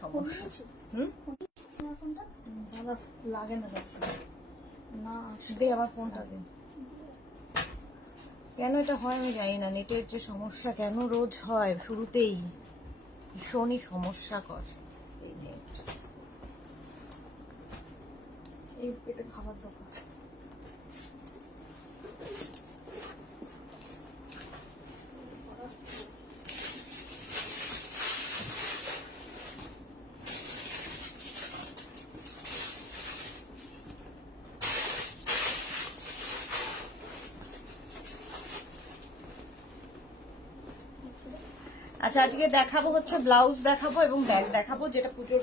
সমস্যা। লাগে না না, দে আমার ফোনটা দে। কেন এটা হয় আমি জানি না, নেটের যে সমস্যা কেন রোজ হয় শুরুতেই, ভীষণই সমস্যা কর এই নেট। এই পেটে খাবার দরকার। আচ্ছা, আজকে দেখাবো হচ্ছে ব্লাউজ দেখাবো এবং ব্যাগ দেখাবো, যেটা পুজোর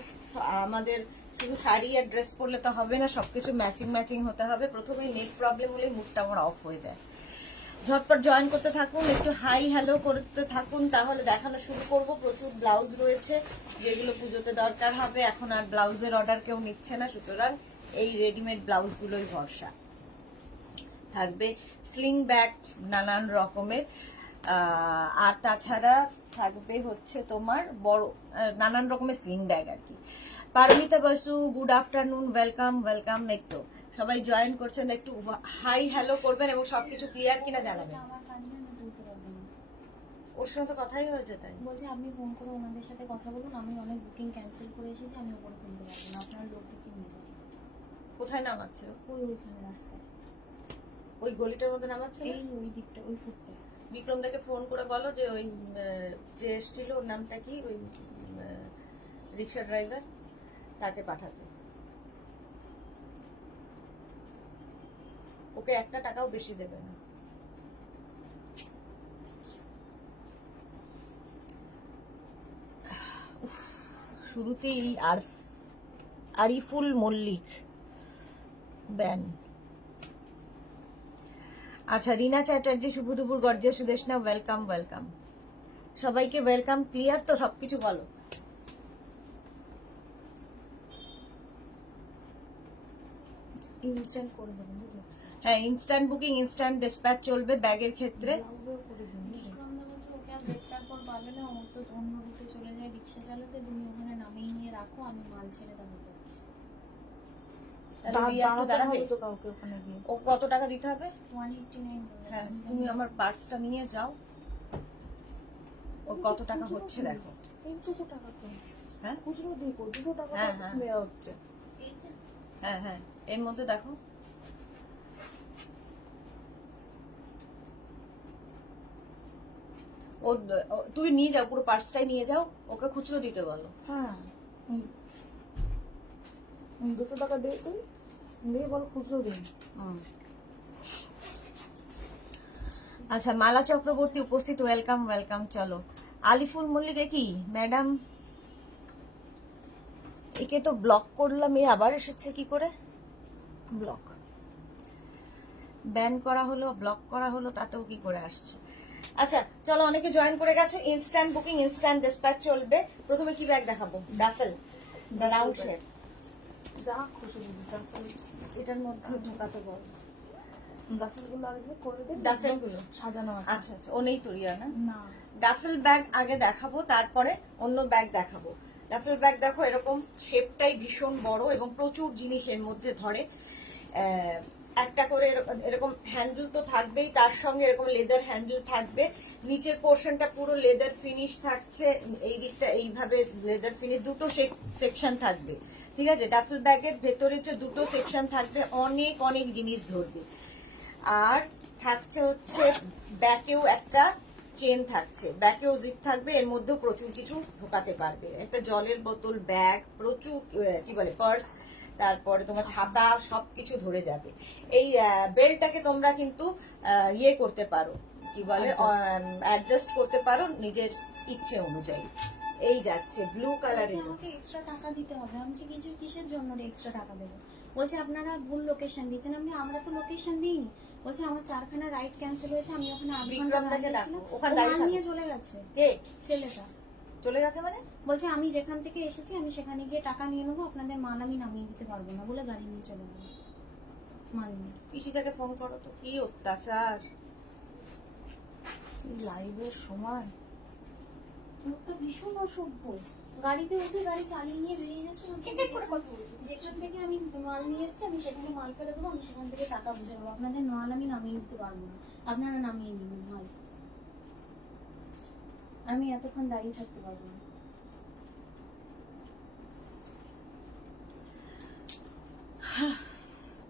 আমাদের শুধু শাড়ি আর ড্রেস পরলে তো হবে না, সবকিছু ম্যাচিং ম্যাচিং হতে হবে। প্রথমে নেক প্রবলেম হলে মুডটা আমার অফ হয়ে যায়। ঝটপট জয়েন করতে থাকুন, একটু হাই হ্যালো করতে থাকুন, তাহলে দেখানো শুরু করব। প্রচুর ব্লাউজ রয়েছে যেগুলো পুজোতে দরকার হবে। এখন আর ব্লাউজের অর্ডার কেউ নিচ্ছে না, সুতরাং এই রেডিমেড ব্লাউজগুলোই ভরসা থাকবে। স্লিং ব্যাগ নানান রকমের, আর তাছাড়া থাকবে হচ্ছে তোমার বড় নানান রকমের স্লিং ব্যাগ আর কি। Paromita Basu, good afternoon, welcome welcome. দেখতো সবাই জয়েন করছেন, একটু হাই হ্যালো করবেন এবং সবকিছু ক্লিয়ার কিনা জানাবেন। ওর সঙ্গে তো কথাই হয়েছে, তাই বলছে আপনি ফোন করে ওনাদের সাথে কথা বলুন, আমি অনেক বুকিং ক্যান্সেল করে এসেছি, আমি ওপরে তুলতে পারবো না, আপনার লোকটা কি নিয়ে যাবে। কোথায় নামাচ্ছে? ওইখানে রাস্তায়, ওই গলিটার মধ্যে নামাচ্ছে? এই ওই দিকটা, ওই ফুটটা। বিক্রম দাকে ফোন করে বলো যে ওই যে এসছিল ওর নামটা কি, ওই রিক্সা ড্রাইভার, তাকে পাঠাতে। ওকে একটা টাকাও বেশি দেবে না। শুরুতেই আরিফুল মল্লিক ব্যান। আচ্ছা, রিনা চ্যাটার্জি, শুভ দুপুর, গর্জিয়া সুদেশনা, ওয়েলকাম ওয়েলকাম সবাইকে, ওয়েলকাম। ক্লিয়ার তো সবকিছু? বলো। ইনস্ট্যান্ট করে দেবেন? হ্যাঁ, ইনস্ট্যান্ট বুকিং, ইনস্ট্যান্ট ডিসপ্যাচ চলবে ব্যাগের ক্ষেত্রে। বিক্রমদা বলছে ওকে আর দেড়টার পর পাবে না, ও তো অন্য রুটে চলে যায় রিক্সা চালাতে, তুমি ওখানে নামিয়ে নিয়ে রাখো, আমি মাল ছেড়ে দাঁড়াতে হচ্ছে। ও কত টাকা দিতে হবে? 189। হ্যাঁ, তুমি আমার পার্সটা নিয়ে যাও। ওর কত টাকা হচ্ছে দেখো। 200 টাকা তো। হ্যাঁ, খুচরো দেখো, 200 টাকা দেওয়া হচ্ছে। হ্যাঁ হ্যাঁ, এর মধ্যে দেখো। ও তুমি নিয়ে যাও, পুরো পার্সটাই নিয়ে যাও, ওকে খুচরো দিতে বলো। হ্যাঁ, 200 টাকা দিয়ে তুমি দিয়ে বলো খুচরো দিন। আচ্ছা, মালা চক্রবর্তী উপস্থিত, ওয়েলকাম ওয়েলকাম। চলো, আলিফুল মল্লিক কি ম্যাডাম, একে তো ব্লক করলাম, এ আবার এসেছে কি করে? ব্লক, ব্যান করা হলো, ব্লক করা হলো, তাতেও কি করে আসছে? আচ্ছা চলো, অনেকে জয়েন করে গেছো। ইনস্ট্যান্ট বুকিং, ইনস্ট্যান্ট ডিসপ্যাচ চলবে। প্রথমে কি ব্যাগ দেখাবো? ডাফেল, দ্য রাউন্ড শেপ, যা খুশি ডাফেল। এটার মধ্যে ঢোকাতে বল। ডাফেলগুলো আগে করে দেন, ডাফেলগুলো সাজানো আছে। আচ্ছা আচ্ছা, ও নেই তোরিয়া না? না, ডাফেল ব্যাগ আগে দেখাবো, তারপরে অন্য ব্যাগ দেখাবো। ডাফেল ব্যাগ দেখো, এরকম শেপটাই ভীষণ বড় এবং প্রচুর জিনিস এর মধ্যে ধরে। একটা করে এরকম হ্যান্ডেল তো থাকবেই, তার সঙ্গে এরকম লেদার হ্যান্ডেল থাকবে। নিচের পোর্শনটা পুরো লেদার ফিনিশ থাকছে, এই দিকটা এইভাবে লেদার ফিনিশ, দুটো সেকশন থাকবে। ঠিক আছে, ডাফেল ব্যাগের ভেতরে যে দুটো সেকশন থাকবে, অনেক অনেক জিনিস ধরবে। আর থাকছে হচ্ছে ব্যাকেও একটা চেন থাকছে, ব্যাকেও জিপ থাকবে, এর মধ্যেও প্রচুর কিছু ঢোকাতে পারবে। একটা জলের বোতল, ব্যাগ, প্রচুর কি বলে পার্স, তারপরে তোমার ছাতা, সবকিছু ধরে যাবে। এই বেল্টটাকে তোমরা কিন্তু ইয়ে করতে পারো, কি বলে, অ্যাডজাস্ট করতে পারো নিজের ইচ্ছে অনুযায়ী। এই যাচ্ছে ব্লু কালারের। আমাকে এক্সট্রা টাকা দিতে হবে। আমি কিছু কিসের জন্য এক্সট্রা টাকা দেবো? বলছে আপনারা ভুল লোকেশন দিয়েছেন। আমরা তো লোকেশন দিইনি। বলছে আমার 4খানা রাইড ক্যান্সেল হয়েছে, আমি ওখানে 8 ঘন্টা দাঁড়িয়েছিলাম, ওখানে নিয়ে চলে গেছে। কে ছেলেটা? চলে গেছে মানে? বলছে আমি যেখান থেকে এসেছি আমি সেখানে গিয়ে টাকা নিয়ে নেবো, আপনাদের মাল আমি নামিয়ে দিতে পারবো না বলে গাড়ি নিয়ে চলে গেল। মাল নিয়ে পিসিটাকে ফোন করো তো, কি অত্যাচার লাইভের সময়। লোকটা ভীষণ অসভ্য। গাড়িতে উঠে গাড়ি চালিয়ে নিয়ে বেরিয়ে যাচ্ছে, যেখান থেকে আমি মাল নিয়ে এসেছি আমি সেখানে মাল ফেলে দেবো, আমি সেখান থেকে টাকা বুঝে নেবো, আপনাদের মাল আমি নামিয়ে দিতে পারবো না, আপনারা নামিয়ে নিন মাল, আমি এতক্ষণ দাঁড়িয়ে থাকতে পারবো না।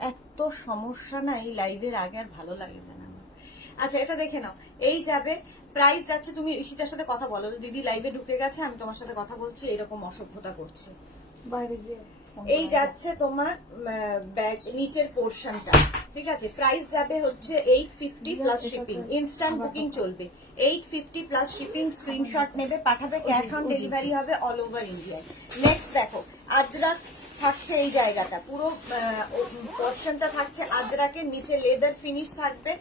এত সমস্যা না এই লাইভের আগে আর ভালো লাগে না আমার। আচ্ছা এটা দেখে নাও, এই যাবে প্রাইস যাচ্ছে, তুমি ঈশিতার সাথে কথা বলো, দিদি লাইভে ঢুকে গেছে, আমি তোমার সাথে কথা বলছি, এরকম অসভ্যতা করছে। এই যাচ্ছে তোমার ব্যাগ নিচের পোর্শনটা, ঠিক আছে, প্রাইস যাবে হচ্ছে 850 প্লাস শিপিং, ইনস্ট্যান্ট বুকিং চলবে, 850 প্লাস শিপিং, স্ক্রিনশট নেবে পাঠাবে, ক্যাশ অন ডেলিভারি হবে অল ওভার ইন্ডিয়া। নেক্সট দেখো আজরাক থাকছে, এই জায়গাটা পুরো পোর্শনটা থাকছে আজরাকের, নিচে লেদার ফিনিশ থাকবে,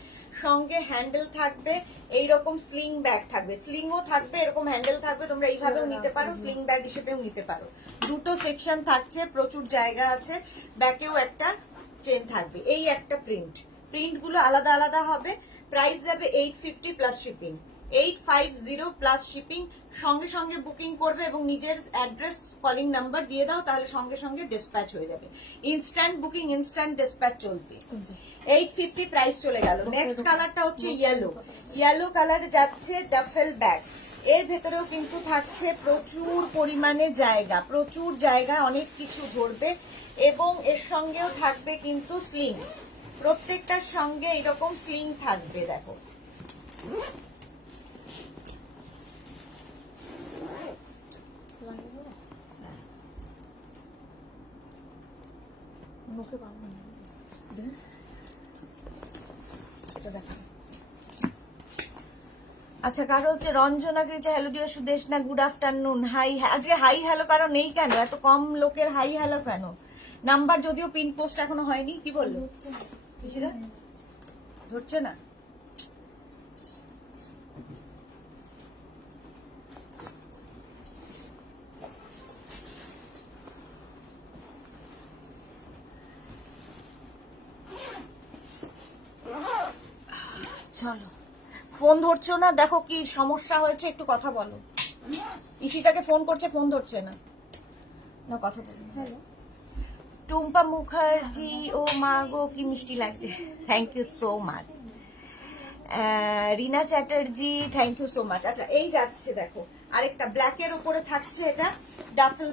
সঙ্গে হ্যান্ডেল থাকবে, এইরকম স্লিং ব্যাগ থাকবে, স্লিংও থাকবে, এরকম হ্যান্ডেল থাকবে, তোমরা এইভাবেও নিতে পারো, স্লিং ব্যাগ হিসেবেও নিতে পারো। দুটো সেকশন থাকছে, প্রচুর জায়গা আছে, ব্যাকেও একটা চেন থাকবে। এই একটা প্রিন্ট গুলো আলাদা আলাদা হবে। প্রাইস যাবে 850 প্লাস শিপিং, 850 প্লাস শিপিং। সঙ্গে সঙ্গে বুকিং করবে এবং নিজের অ্যাড্রেস কলিং নাম্বার দিয়ে দাও, তাহলে সঙ্গে সঙ্গে ডিসপ্যাচ হয়ে যাবে। ইনস্ট্যান্ট বুকিং, ইনস্ট্যান্ট ডিসপ্যাচ চলবে। 850 প্রাইস চলে গেল। নেক্সট কালারটা হচ্ছে ইয়েলো কালারে যাচ্ছে ডাফেল ব্যাগ। এর ভেতরেও কিন্তু থাকছে প্রচুর পরিমাণে জায়গা, প্রচুর জায়গা, অনেক কিছু ধরবে এবং এর সঙ্গেও থাকবে কিন্তু স্লিং, প্রত্যেকটার সঙ্গে এরকম স্লিং থাকবে। দেখো মুখে পারবো না, এটা দেখা। আচ্ছা, কারো হচ্ছে রঞ্জনা গ্রিটা, হ্যালো ডিয়ার সুদেশ না, গুড আফটারনুন, হাই। আজকে হাই হ্যালো কারো নেই কেন? এত কম লোকের হাই হ্যালো কেন? নাম্বার যদিও পিন পোস্ট এখনো হয়নি, কি বললো ঈশিতা? ধরছে না? চলো, ফোন ধরছো না, দেখো কি সমস্যা হয়েছে, একটু কথা বলো। ঈশিতাকে ফোন করছে, ফোন ধরছে না, না কথা বলো। হ্যালো টুম্পা মুখার্জি, ও মা গো কি মিষ্টি লাগছে, thank you so much. Rina Chatterjee, thank you so much. আচ্ছা এই যাচ্ছে দেখো আরেকটা ব্ল্যাকের উপরে থাকছে, এটা ডাফেল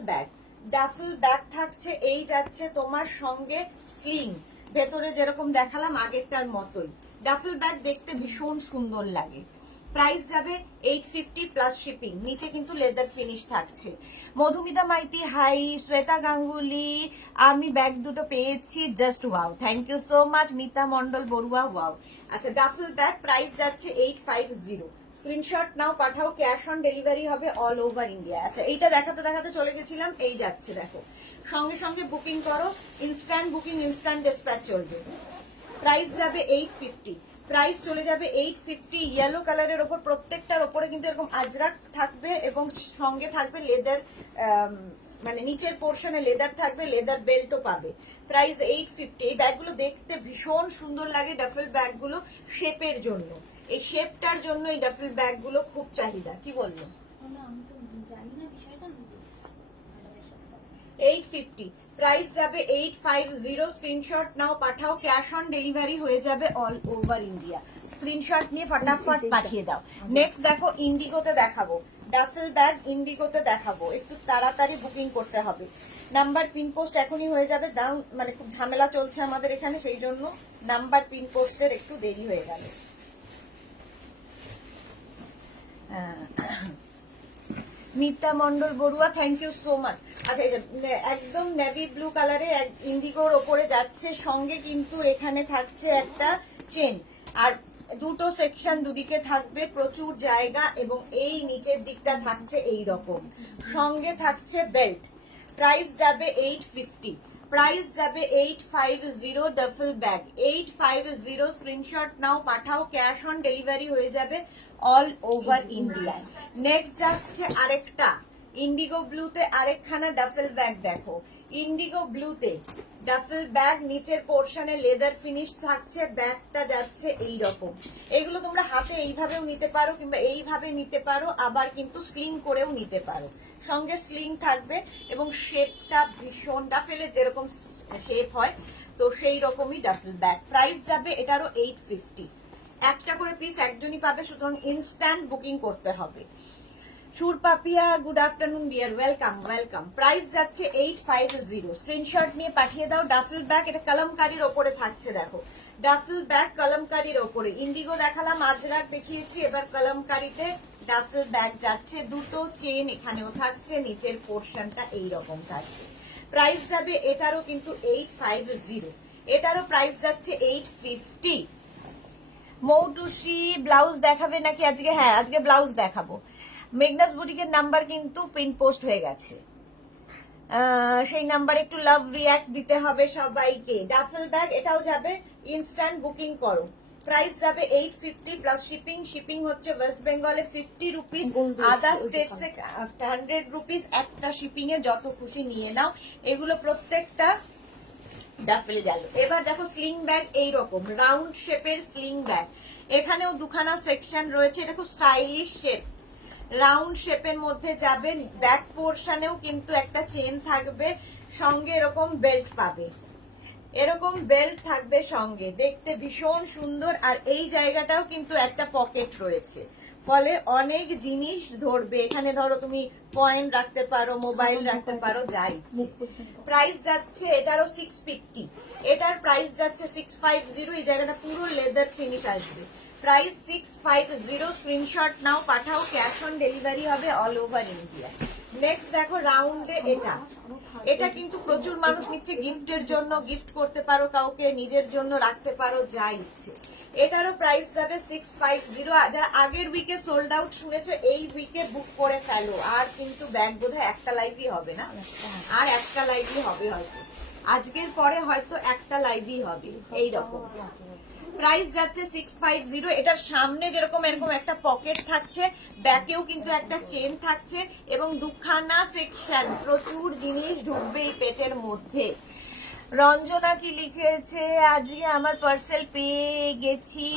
ব্যাগ থাকছে, এই যাচ্ছে তোমার সঙ্গে স্লিং, ভেতরে যেরকম দেখালাম আগেরটার মতোই। ডাফেল ব্যাগ দেখতে ভীষণ সুন্দর লাগে। প্রাইস যাবে 850 প্লাস শিপিং, নিচে কিন্তু লেদার ফিনিশ থাকছে। মধুমিতা মাইতি, হাই। শ্বেতা গাঙ্গুলি, আমি ব্যাগ দুটো পেয়েছি, just wow, thank you so much. Mita Mondal Barua, wow. আচ্ছা ডাফেল ব্যাগ প্রাইস যাচ্ছে 850, স্ক্রিনশট নাও পাঠাও, ক্যাশ অন ডেলিভারি হবে অল ওভার ইন্ডিয়া। আচ্ছা এইটা দেখাতে দেখাতে চলে গেছিলাম, এই যাচ্ছে দেখো, সঙ্গে সঙ্গে বুকিং করো, ইনস্ট্যান্ট বুকিং, ইনস্ট্যান্ট ডিসপ্যাচ চলবে। প্রাইস যাবে 850, প্রাইস চলে যাবে 850। ইয়েলো কালারের ওপর, প্রত্যেকটার ওপরে কিন্তু এরকম আজরাক থাকবে এবং সঙ্গে থাকবে লেদার, মানে নিচের পোর্শনে লেদার থাকবে, লেদার বেল্টও পাবে। প্রাইস 850। এই ব্যাগগুলো দেখতে ভীষণ সুন্দর লাগে, ডাফেল ব্যাগগুলো শেপের জন্য, এই শেপটার জন্য এই ডাফেল ব্যাগগুলো খুব চাহিদা। কি বললো? আমি তো জানি না বিষয়টা, আমি বলছি 850, প্রাইস যাবে 850, স্ক্রিনশট নাও পাঠাও, ক্যাশ অন ডেলিভারি হয়ে যাবে অল ওভার ইন্ডিয়া। স্ক্রিনশট নিয়ে ফটাফট পাঠিয়ে দাও। নেক্সট দেখো ইন্ডিগোতে দেখাবো, ডাফেল ব্যাগ ইন্ডিগোতে দেখাবো, একটু তাড়াতাড়ি বুকিং করতে হবে, নাম্বার পিন পোস্ট এখনই হয়ে যাবে, দাম মানে খুব ঝামেলা চলছে আমাদের এখানে, সেই জন্য নাম্বার পিন পোস্টের একটু দেরি হয়ে গেল। Mita Mondal Barua, thank you so much. আচ্ছা একদম নেভি ব্লু কালারে ইন্ডিগোর ওপরে যাচ্ছে, সঙ্গে কিন্তু এখানে থাকছে একটা চেন, আর দুটো সেকশন দুদিকে থাকবে, প্রচুর জায়গা এবং এই নিচের দিকটা থাকছে এই রকম, সঙ্গে থাকছে বেল্ট। প্রাইস যাবে 850, প্রাইস যাবে 850, ডাফেল ব্যাগ 850, স্ক্রিনশট নাও পাঠাও, ক্যাশ অন ডেলিভারি হয়ে যাবে অল ওভার ইন্ডিয়া। নেক্সট যাচ্ছে আরেকটা ইন্ডিগো ব্লুতে, আরেকখানা ডাফেল ব্যাগ দেখো, ইন্ডিগো ব্লুতে ডাফেল ব্যাগ, নিচের পোর্শনে লেদার ফিনিশ থাকছে, ব্যাগটা যাচ্ছে এই রকম। এইগুলো তোমরা হাতে এইভাবেও নিতে পারো কিংবা এইভাবে নিতে পারো, আবার কিন্তু স্লিং করেও নিতে পারো, সঙ্গে স্লিং থাকবে এবং শেপটা ভীষণ ডাফেলের যেরকম শেপ হয় তো সেই রকমই ডাফেল ব্যাগ। প্রাইস যাবে এটারও 850, একটা করে পিস একজনই পাবে, সুতরাং ইনস্ট্যান্ট বুকিং করতে হবে। Sur Papiya, good afternoon dear, welcome welcome. Price যাচ্ছে 850, স্ক্রিনশট নিয়ে পাঠিয়ে দাও। ডাফেল ব্যাগ, এটা কলমকারীর ওপরে থাকছে, দেখো ডাফেল ব্যাগ কলমকারীর ওপরে। ইন্ডিগো দেখালাম, আজরাক দেখিয়েছি, এবার কলমকারীতে ডাফেল ব্যাগ যাচ্ছে। দুটো চেন এখানেও থাকছে, নিচের পোর্শনটা এইরকম থাকছে। প্রাইস যাবে এটারও কিন্তু 850, এটারও প্রাইস যাচ্ছে 850। মৌটুসি ব্লাউজ দেখাবে নাকি আজকে? হ্যাঁ, আজকে ব্লাউজ দেখাবো। মেঘনাস বুটিকের নাম্বার কিন্তু পিন পোস্ট হয়ে গেছে, সেই নাম্বারে একটু লাভ রিয়াক্ট দিতে হবে সবাইকে। ডাফেল ব্যাগ, এটাও যাবে, ইনস্ট্যান্ট বুকিং করো। প্রাইস যাবে 850 প্লাস শিপিং। শিপিং হচ্ছে ওয়েস্ট বেঙ্গলে 50 রুপিস, আদার স্টেটসে 100 রুপিস। একটা শিপিং এ যত খুশি নিয়ে নাও। এগুলো প্রত্যেকটা ডাফেল গেল। এবার দেখো স্লিং ব্যাগ, এইরকম রাউন্ড শেপের স্লিং ব্যাগ। এখানেও দুখানা সেকশন রয়েছে, এটা খুব স্টাইলিশ শেপ, রাউন্ড শেপের মধ্যে যাবে। ব্যাক পোর্শনেও কিন্তু একটা চেন থাকবে, সঙ্গে এরকম বেল্ট পাবে, এরকম বেল্ট থাকবে সঙ্গে, দেখতে ভীষণ সুন্দর। আর এই জায়গাটাও কিন্তু একটা পকেট রয়েছে, ফলে অনেক জিনিস ধরবে। এখানে ধরো তুমি কয়েন রাখতে পারো, মোবাইল রাখতে পারো, যা ইচ্ছে। প্রাইস যাচ্ছে এটারও 650, এটার প্রাইস যাচ্ছে 650। এই জায়গাটা পুরো লেদার ফিনিশ আসবে। প্রাইস 650, স্ক্রিনশট নাও, পাঠাও, ক্যাশ অন ডেলিভারি হবে অল ওভার ইন্ডিয়া। নেক্সট দেখো রাউন্ডে, এটা কিন্তু প্রচুর মানুষ নিচ্ছে গিফটের জন্য, গিফট করতে পারো কাউকে, নিজের জন্য রাখতে পারো, যা ইচ্ছে। এটারও প্রাইস যাবে 650। যারা আগের উইকে সোল্ড আউট শুনেছো, এই উইকে বুক করে ফেলো। আর কিন্তু ব্যাগ বোধহয় একটা লাইভই হবে না, আর একটা লাইভই হবে হয়তো, আজকের পরে হয়তো একটা লাইভই হবে এইরকম। প্রাইস যাচ্ছে 650। এটার সামনে যেরকম এরকম একটা পকেট থাকছে, ব্যাকেও কিন্তু একটা চেন থাকছে এবং দুখানা সেকশন, প্রচুর জিনিস ঢুকবে এই পেটের মধ্যে। রঞ্জনা কি লিখেছে, আজকে আমার পার্সেল পেয়ে গেছি,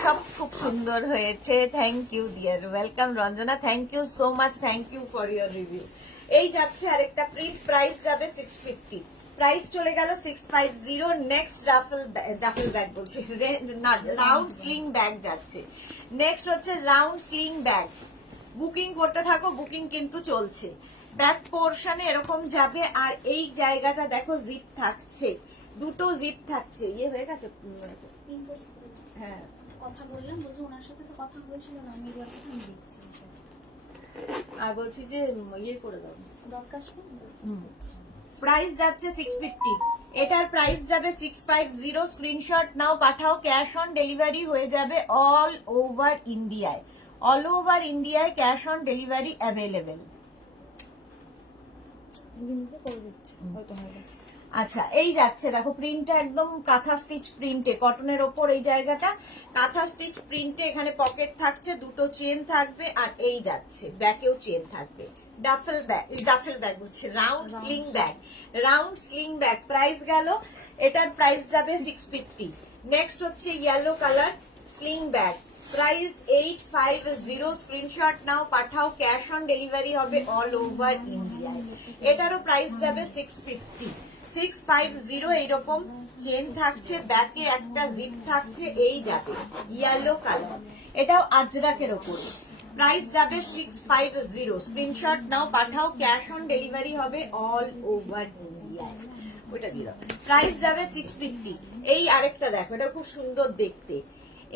সব খুব সুন্দর হয়েছে। Thank you dear, welcome Ranjana, thank you so much, thank you for your review. এই যাচ্ছে আরেকটা প্রিন্ট, প্রাইস যাবে 650, প্রাইস চলে গেল 650। নেক্সট ডাফেল ব্যাগ বলছি না, রাউন্ড স্লিং ব্যাগ যাচ্ছে। নেক্সট হচ্ছে রাউন্ড স্লিং ব্যাগ, বুকিং করতে থাকো, বুকিং কিন্তু চলছে। ব্যাক পোর্শনে এরকম যাবে, আর এই জায়গাটা দেখো জিপ থাকছে, দুটো জিপ থাকছে। ইয়ে হয়ে গেছে, হ্যাঁ কথা বললাম, বলছি ওনার সাথে তো কথা হয়েছিল না, আমি এবার কথা দেখছি। আর বলছি যে ইয়ে করে দাও, ব্রডকাস্ট। প্রাইস যাচ্ছে 650, এটার প্রাইস যাবে 650। স্ক্রিনশট নাও, পাঠাও, ক্যাশ অন ডেলিভারি হয়ে যাবে অল ওভার ইন্ডিয়ায়, অল ওভার ইন্ডিয়ায় ক্যাশ অন ডেলিভারি অ্যাভেলেবেল। আচ্ছা, এই যাচ্ছে দেখো প্রিন্টটা একদম কাঁথা স্টিচ প্রিন্টে, কটনের ওপর এই জায়গাটা কাঁথা স্টিচ প্রিন্টে। এখানে পকেট থাকছে, দুটো চেন থাকবে, আর এই যাচ্ছে ব্যাকেও চেন থাকবে। ডাফেল ব্যাগ হচ্ছে round sling bag, round sling bag. Price গেল, এটার প্রাইস যাবে 650। নেক্সট হচ্ছে yellow colour sling bag, price 850। Screenshot নাও, পাঠাও, ক্যাশ অন ডেলিভারি হবে অল ওভার ইন্ডিয়ায়। এটারও প্রাইস যাবে 650। এইরকম চেন থাকছে, ব্যাকে একটা জিপ থাকছে, এই যাবে ইয়েলো কালার, এটাও আজরাকের ওপরে। প্রাইস যাবে 650। স্ক্রিনশট নাও, পাঠাও, ক্যাশ অন ডেলিভারি হবে অল ওভার ইন্ডিয়ায়। ওটা দিল, প্রাইস যাবে 650। এই আরেকটা দেখো, এটা খুব সুন্দর দেখতে,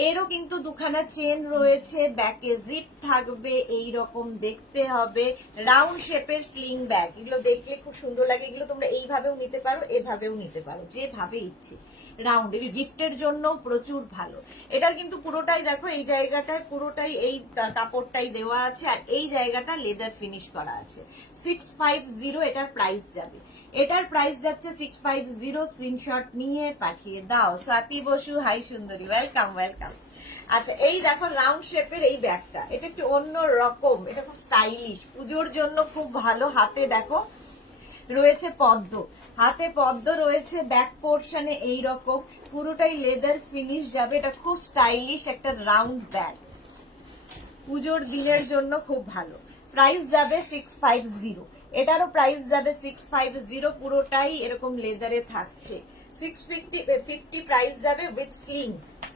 এরও কিন্তু দুখানা চেন রয়েছে, ব্যাকে জিপ থাকবে, এই রকম দেখতে হবে। রাউন্ড শেপের স্লিং ব্যাগ, এগুলো দেখলে খুব সুন্দর লাগে। এগুলো তোমরা এইভাবেও নিতে পারো, এভাবেও নিতে পারো, যেভাবে ইচ্ছে। রাউন্ড, এগুলো গিফটের জন্য প্রচুর ভালো। এটার কিন্তু পুরোটাই দেখো, এই জায়গাটায় পুরোটাই এই কাপড়টাই দেওয়া আছে, আর এই জায়গাটা লেদার ফিনিশ করা আছে। 650 এটার প্রাইস যাবে, এটার প্রাইস যাচ্ছে 650। স্ক্রিনশট নিয়ে পাঠিয়ে দাও। স্বাতি বসু, হাই সুন্দরী, ওয়েলকাম ওয়েলকাম। আচ্ছা, এই দেখো রাউন্ড শেপের এই ব্যাগটা, এটা একটু অন্য রকম, এটা খুব স্টাইলিশ, পুজোর জন্য খুব ভালো। হাতে দেখো রয়েছে পদ্ম, হাতে পদ্ম রয়েছে, ব্যাক পোর্শনে এইরকম পুরোটাই লেদার ফিনিশ যাবে। এটা খুব স্টাইলিশ একটা রাউন্ড ব্যাগ, পুজোর দিনের জন্য খুব ভালো। প্রাইস যাবে 650, এটারও প্রাইস যাবে 650, পুরোটাই এরকম লেদারে থাকছে। 650 প্রাইস যাবে উইথ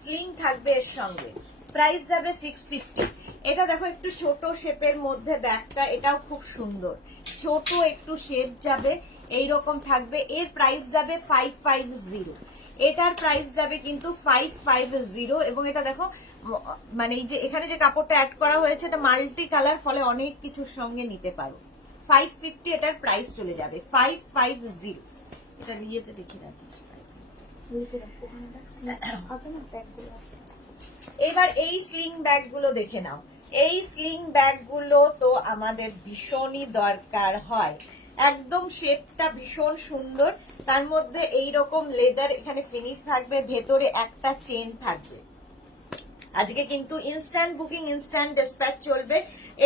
স্লিং থাকবে এর সঙ্গে, প্রাইস যাবে 650। এটা দেখো একটু ছোট শেপের মধ্যে ব্যাগটা, এটাও খুব সুন্দর, ছোট একটু শেপ যাবে, এইরকম থাকবে। এর প্রাইস যাবে 550, এটার প্রাইস যাবে কিন্তু 550। এবং এটা দেখো মানে এই যে এখানে যে কাপড়টা অ্যাড করা হয়েছে এটা মাল্টি কালার, ফলে অনেক কিছুর সঙ্গে নিতে পারো। 550 এটার প্রাইস চলে যাবে 550। এটা ইয়েতে দেখে রাখি। এবার এই স্লিং ব্যাগ গুলো দেখে নাও। এই স্লিং ব্যাগ গুলো তো আমাদের ভীষণই দরকার হয়, একদম শেপটা ভীষণ সুন্দর, তার মধ্যে এইরকম লেদার এখানে ফিনিশ থাকবে, ভেতরে একটা চেন থাকবে। আজকে কিন্তু ইনস্ট্যান্ট বুকিং, ইনস্ট্যান্ট ডিসপ্যাচ চলবে।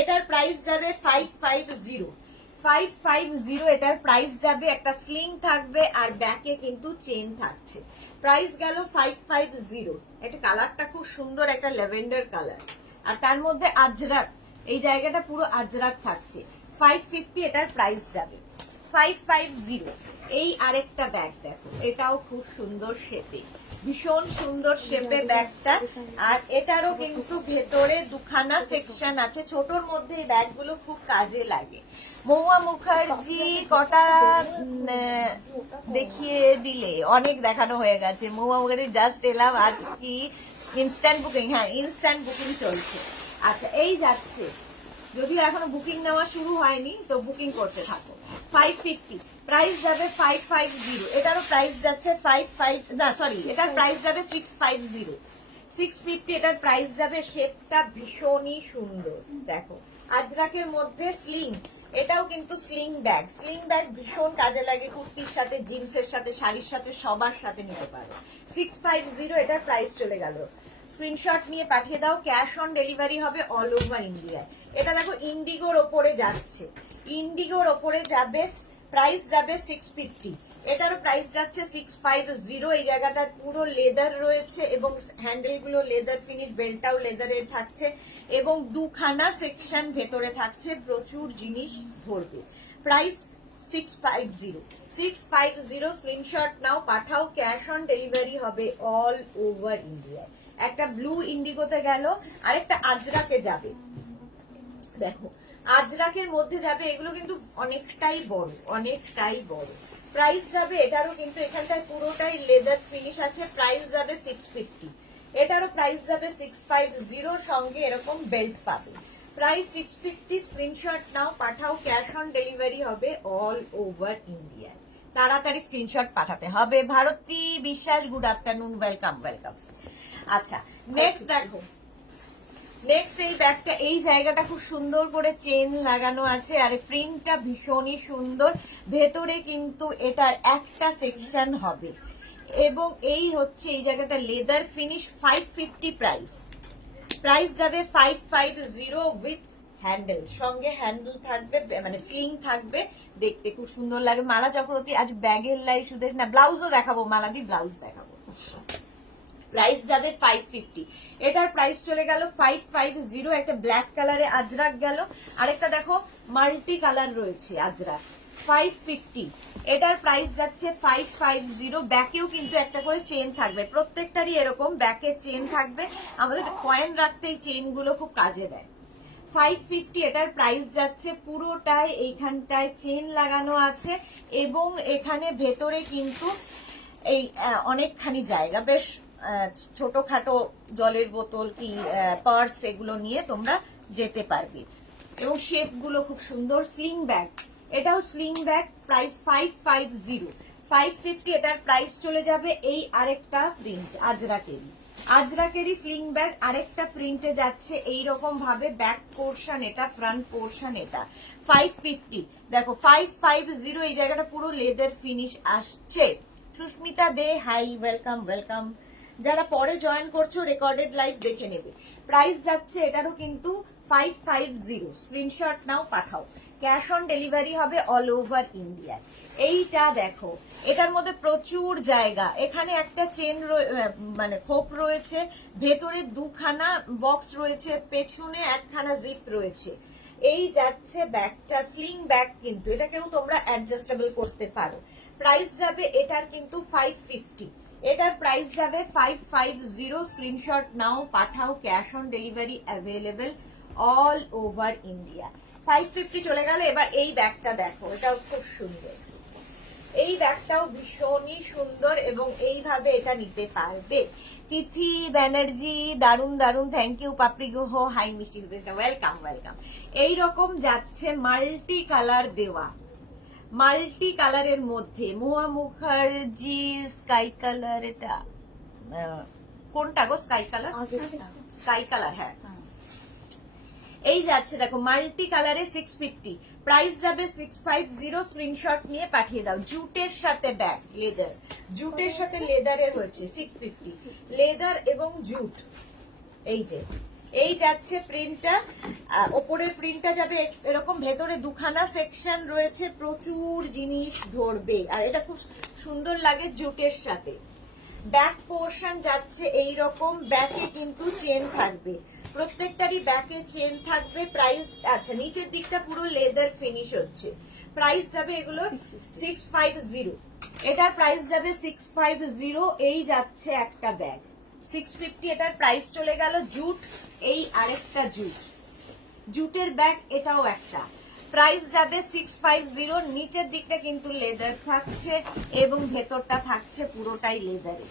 এটার প্রাইস যাবে 550, এটার প্রাইস যাবে। একটা স্লিং থাকবে আর ব্যাকে কিন্তু চেন থাকছে। প্রাইস গেল 550। এটা কালারটা খুব সুন্দর, একটা ল্যাভেন্ডার কালার, আর তার মধ্যে আজরাক, এই জায়গাটা পুরো আজরাক থাকছে। 550 এটার প্রাইস যাবে 550। এই আরেকটা ব্যাগ দেখো, এটাও খুব সুন্দর শেপে, ভীষণ সুন্দর শেপে ব্যাগটা। আর এটারও কিন্তু ভেতরে দুখানা সেকশন আছে, ছোটর মধ্যে এই ব্যাগগুলো খুব কাজে লাগে। মহুয়া মুখার্জি কটা দেখিয়ে দিলে, অনেক দেখানো হয়ে গেছে। মহুয়া মুখার্জি জাস্ট এলাম, আজ কি ইনস্ট্যান্ট বুকিং? হ্যাঁ, ইনস্ট্যান্ট বুকিং চলছে। আচ্ছা, এই যাচ্ছে, যদিও এখনো বুকিং নেওয়া শুরু হয়নি, তো বুকিং করতে থাকো। 550 প্রাইস যাবে 550, এটারও প্রাইস যাচ্ছে 55, এটার প্রাইস যাবে 650। 650 এটার প্রাইস যাবে। শেপটা ভীষণই সুন্দর, দেখো আজরাকের মধ্যে স্লিং, এটাও কিন্তু স্লিং ব্যাগ। স্লিং ব্যাগ ভীষণ কাজে লাগে, কুর্তির সাথে, জিন্সের সাথে, শাড়ির সাথে, সবার সাথে নিতে পারো। 650 এটার প্রাইস চলে গেল। স্ক্রিনশট নিয়ে পাঠিয়ে দাও, ক্যাশ অন ডেলিভারি হবে অল ওভার ইন্ডিয়ায়। এটা দেখো ইন্ডিগোর ওপরে যাচ্ছে, ইন্ডিগোর ওপরে যাবে, প্রাইস যাবে 650, এটারও প্রাইস যাচ্ছে 650। এই জায়গাটা পুরো লেদার রয়েছে এবং হ্যান্ডেল গুলো লেদার ফিনিশ, বেল্টটাও লেদারের থাকছে এবং দুখানা সেকশন ভেতরে থাকছে, প্রচুর জিনিস ধরবে। প্রাইস 650। স্ক্রিনশট নাও, পাঠাও, ক্যাশ অন ডেলিভারি হবে অল ওভার ইন্ডিয়ায়। একটা ব্লু ইন্ডিগোতে গেল, আরেকটা আজরাকে যাবে। দেখো আজরাকের মধ্যে যাবে, এগুলো কিন্তু অনেকটাই বড়, অনেকটাই বড়। প্রাইস যাবে, এটারও কিন্তু এখানটায় পুরোটাই লেদার ফিনিশ আছে, প্রাইস যাবে 650। এটারও প্রাইস যাবে 650, সঙ্গে এরকম বেল্ট পাবে। প্রাইস 650। স্ক্রিনশট নাও, পাঠাও, ক্যাশ অন ডেলিভারি হবে অল ওভার ইন্ডিয়া। তাড়াতাড়ি স্ক্রিনশট পাঠাতে হবে। ভারতী বিশ্বাস, গুড আফটারনুন, ওয়েলকাম ওয়েলকাম। আচ্ছা, নেক্সট দেখো, নেক্সট এই ব্যাগটা, এই জায়গাটা খুব সুন্দর করে চেন লাগানো আছে আর প্রিন্টটা ভীষণই সুন্দর। ভেতরে কিন্তু এটার একটা সেকশন হবে এবং এই হচ্ছে এই জায়গাটা লেদার ফিনিশ। 550 প্রাইস, প্রাইস যাবে 550 উইথ হ্যান্ডেল, সঙ্গে হ্যান্ডেল থাকবে, মানে স্লিং থাকবে, দেখতে খুব সুন্দর লাগে। মালা চক্রবর্তী আজ ব্যাগের লাই শুধু না, ব্লাউজও দেখাবো, মালাদি ব্লাউজ দেখাবো। প্রাইস যাবে 550, এটার প্রাইস চলে গেল 550। একটা ব্ল্যাক কালারে আজরাক গেল, আরেকটা দেখো মাল্টি কালার রয়েছে আজরাক। 550, এটার প্রাইস যাচ্ছে 550। ব্যাকেও কিন্তু একটা করে চেন থাকবে, প্রত্যেকটারই এরকম ব্যাকে চেন থাকবে, আমাদের কয়েন রাখতে এই চেন গুলো খুব কাজে দেয়। 550 এটার প্রাইস যাচ্ছে। পুরোটায় এইখানটায় চেন লাগানো আছে এবং এখানে ভেতরে কিন্তু এই অনেকখানি জায়গা, বেশ ছোটখাটো জলের বোতল কি পার্স এগুলো নিয়ে তোমরা যেতে পারবে এবং শেপ গুলো খুব সুন্দর। স্লিং ব্যাগ, এটাও স্লিং ব্যাগ, প্রাইস 550। 550 এটার প্রাইস চলে যাবে। এই আরেকটা প্রিন্ট আজরাকেরই স্লিং ব্যাগ, আরেকটা প্রিন্টে যাচ্ছে এইরকম ভাবে, ব্যাক পোর্শন এটা, ফ্রন্ট পোর্শন এটা। 550, দেখো 550, এই জায়গাটা পুরো লেদার ফিনিশ আসছে। সুস্মিতা দে, হাই, ওয়েলকাম ওয়েলকাম। যারা পরে জয়েন করছো রেকর্ডেড লাইভ দেখে নেবে। প্রাইস যাচ্ছে এটারও কিন্তু 550 স্ক্রিনশট নাও পাঠাও, ক্যাশ অন ডেলিভারি হবে অল ওভার ইন্ডিয়া। এইটা দেখো, এটার মধ্যে প্রচুর জায়গা, এখানে একটা চেন মানে খোপ রয়েছে, ভেতরে দুখানা বক্স রয়েছে, পেছনে একখানা জিপ রয়েছে। এই যাচ্ছে ব্যাগটা, স্লিং ব্যাগ, কিন্তু এটাকেও তোমরা অ্যাডজাস্টেবল করতে পারো। প্রাইস যাবে এটার কিন্তু 550, এটার প্রাইস যাবে 550। স্ক্রিনশট নাও পাঠাও, cash on delivery available all over India. 550 চলে গেল। এবার এই ব্যাগটা দেখো, এটাও খুব সুন্দর, এই ব্যাগটাও ভীষণই সুন্দর এবং এইভাবে এটা নিতে পারবে। তিথি ব্যানার্জি, দারুন দারুন, thank you. Papri Guha, hi মিষ্টি, ওয়েলকাম ওয়েলকাম। এইরকম যাচ্ছে মাল্টি কালার দেওয়া, মাল্টি কালারের মধ্যে। মুয়া মুখার্জি স্কাই কালার, এটা কোনটা গো? স্কাই কালার, স্কাই কালার, হ্যাঁ। এই যাচ্ছে দেখো মাল্টি কালারে 650, প্রাইস যাবে 650। স্ক্রিনশট নিয়ে পাঠিয়ে দাও। জুটের সাথে ব্যাগ, লেদার, জুটের সাথে লেদারের হচ্ছে 650, লেদার এবং জুট। এই যে এই যাচ্ছে প্রিন্টটা, ওপরের প্রিন্টটা যাবে এরকম, ভেতরে দুখানা সেকশন রয়েছে, প্রচুর জিনিস ধরবে, আর এটা খুব সুন্দর লাগে জুটের সাথে। ব্যাক পোর্শন যাচ্ছে এই রকম, ব্যাকে কিন্তু চেন থাকবে, প্রত্যেকটারই ব্যাকে চেন থাকবে। প্রাইস, আচ্ছা নিচের দিকটা পুরো লেদার ফিনিশ হচ্ছে। প্রাইস যাবে এগুলো 650, এটার প্রাইস যাবে 650। এই যাচ্ছে একটা ব্যাগ 650, এটার প্রাইস চলে গেল। জুট, এই আরেকটা জুট, জুটের ব্যাগ, এটাও একটা, প্রাইস যাবে 650। নিচের দিকটা কিন্তু লেদার থাকছে এবং ভেতরটা থাকছে পুরোটাই লেদারে।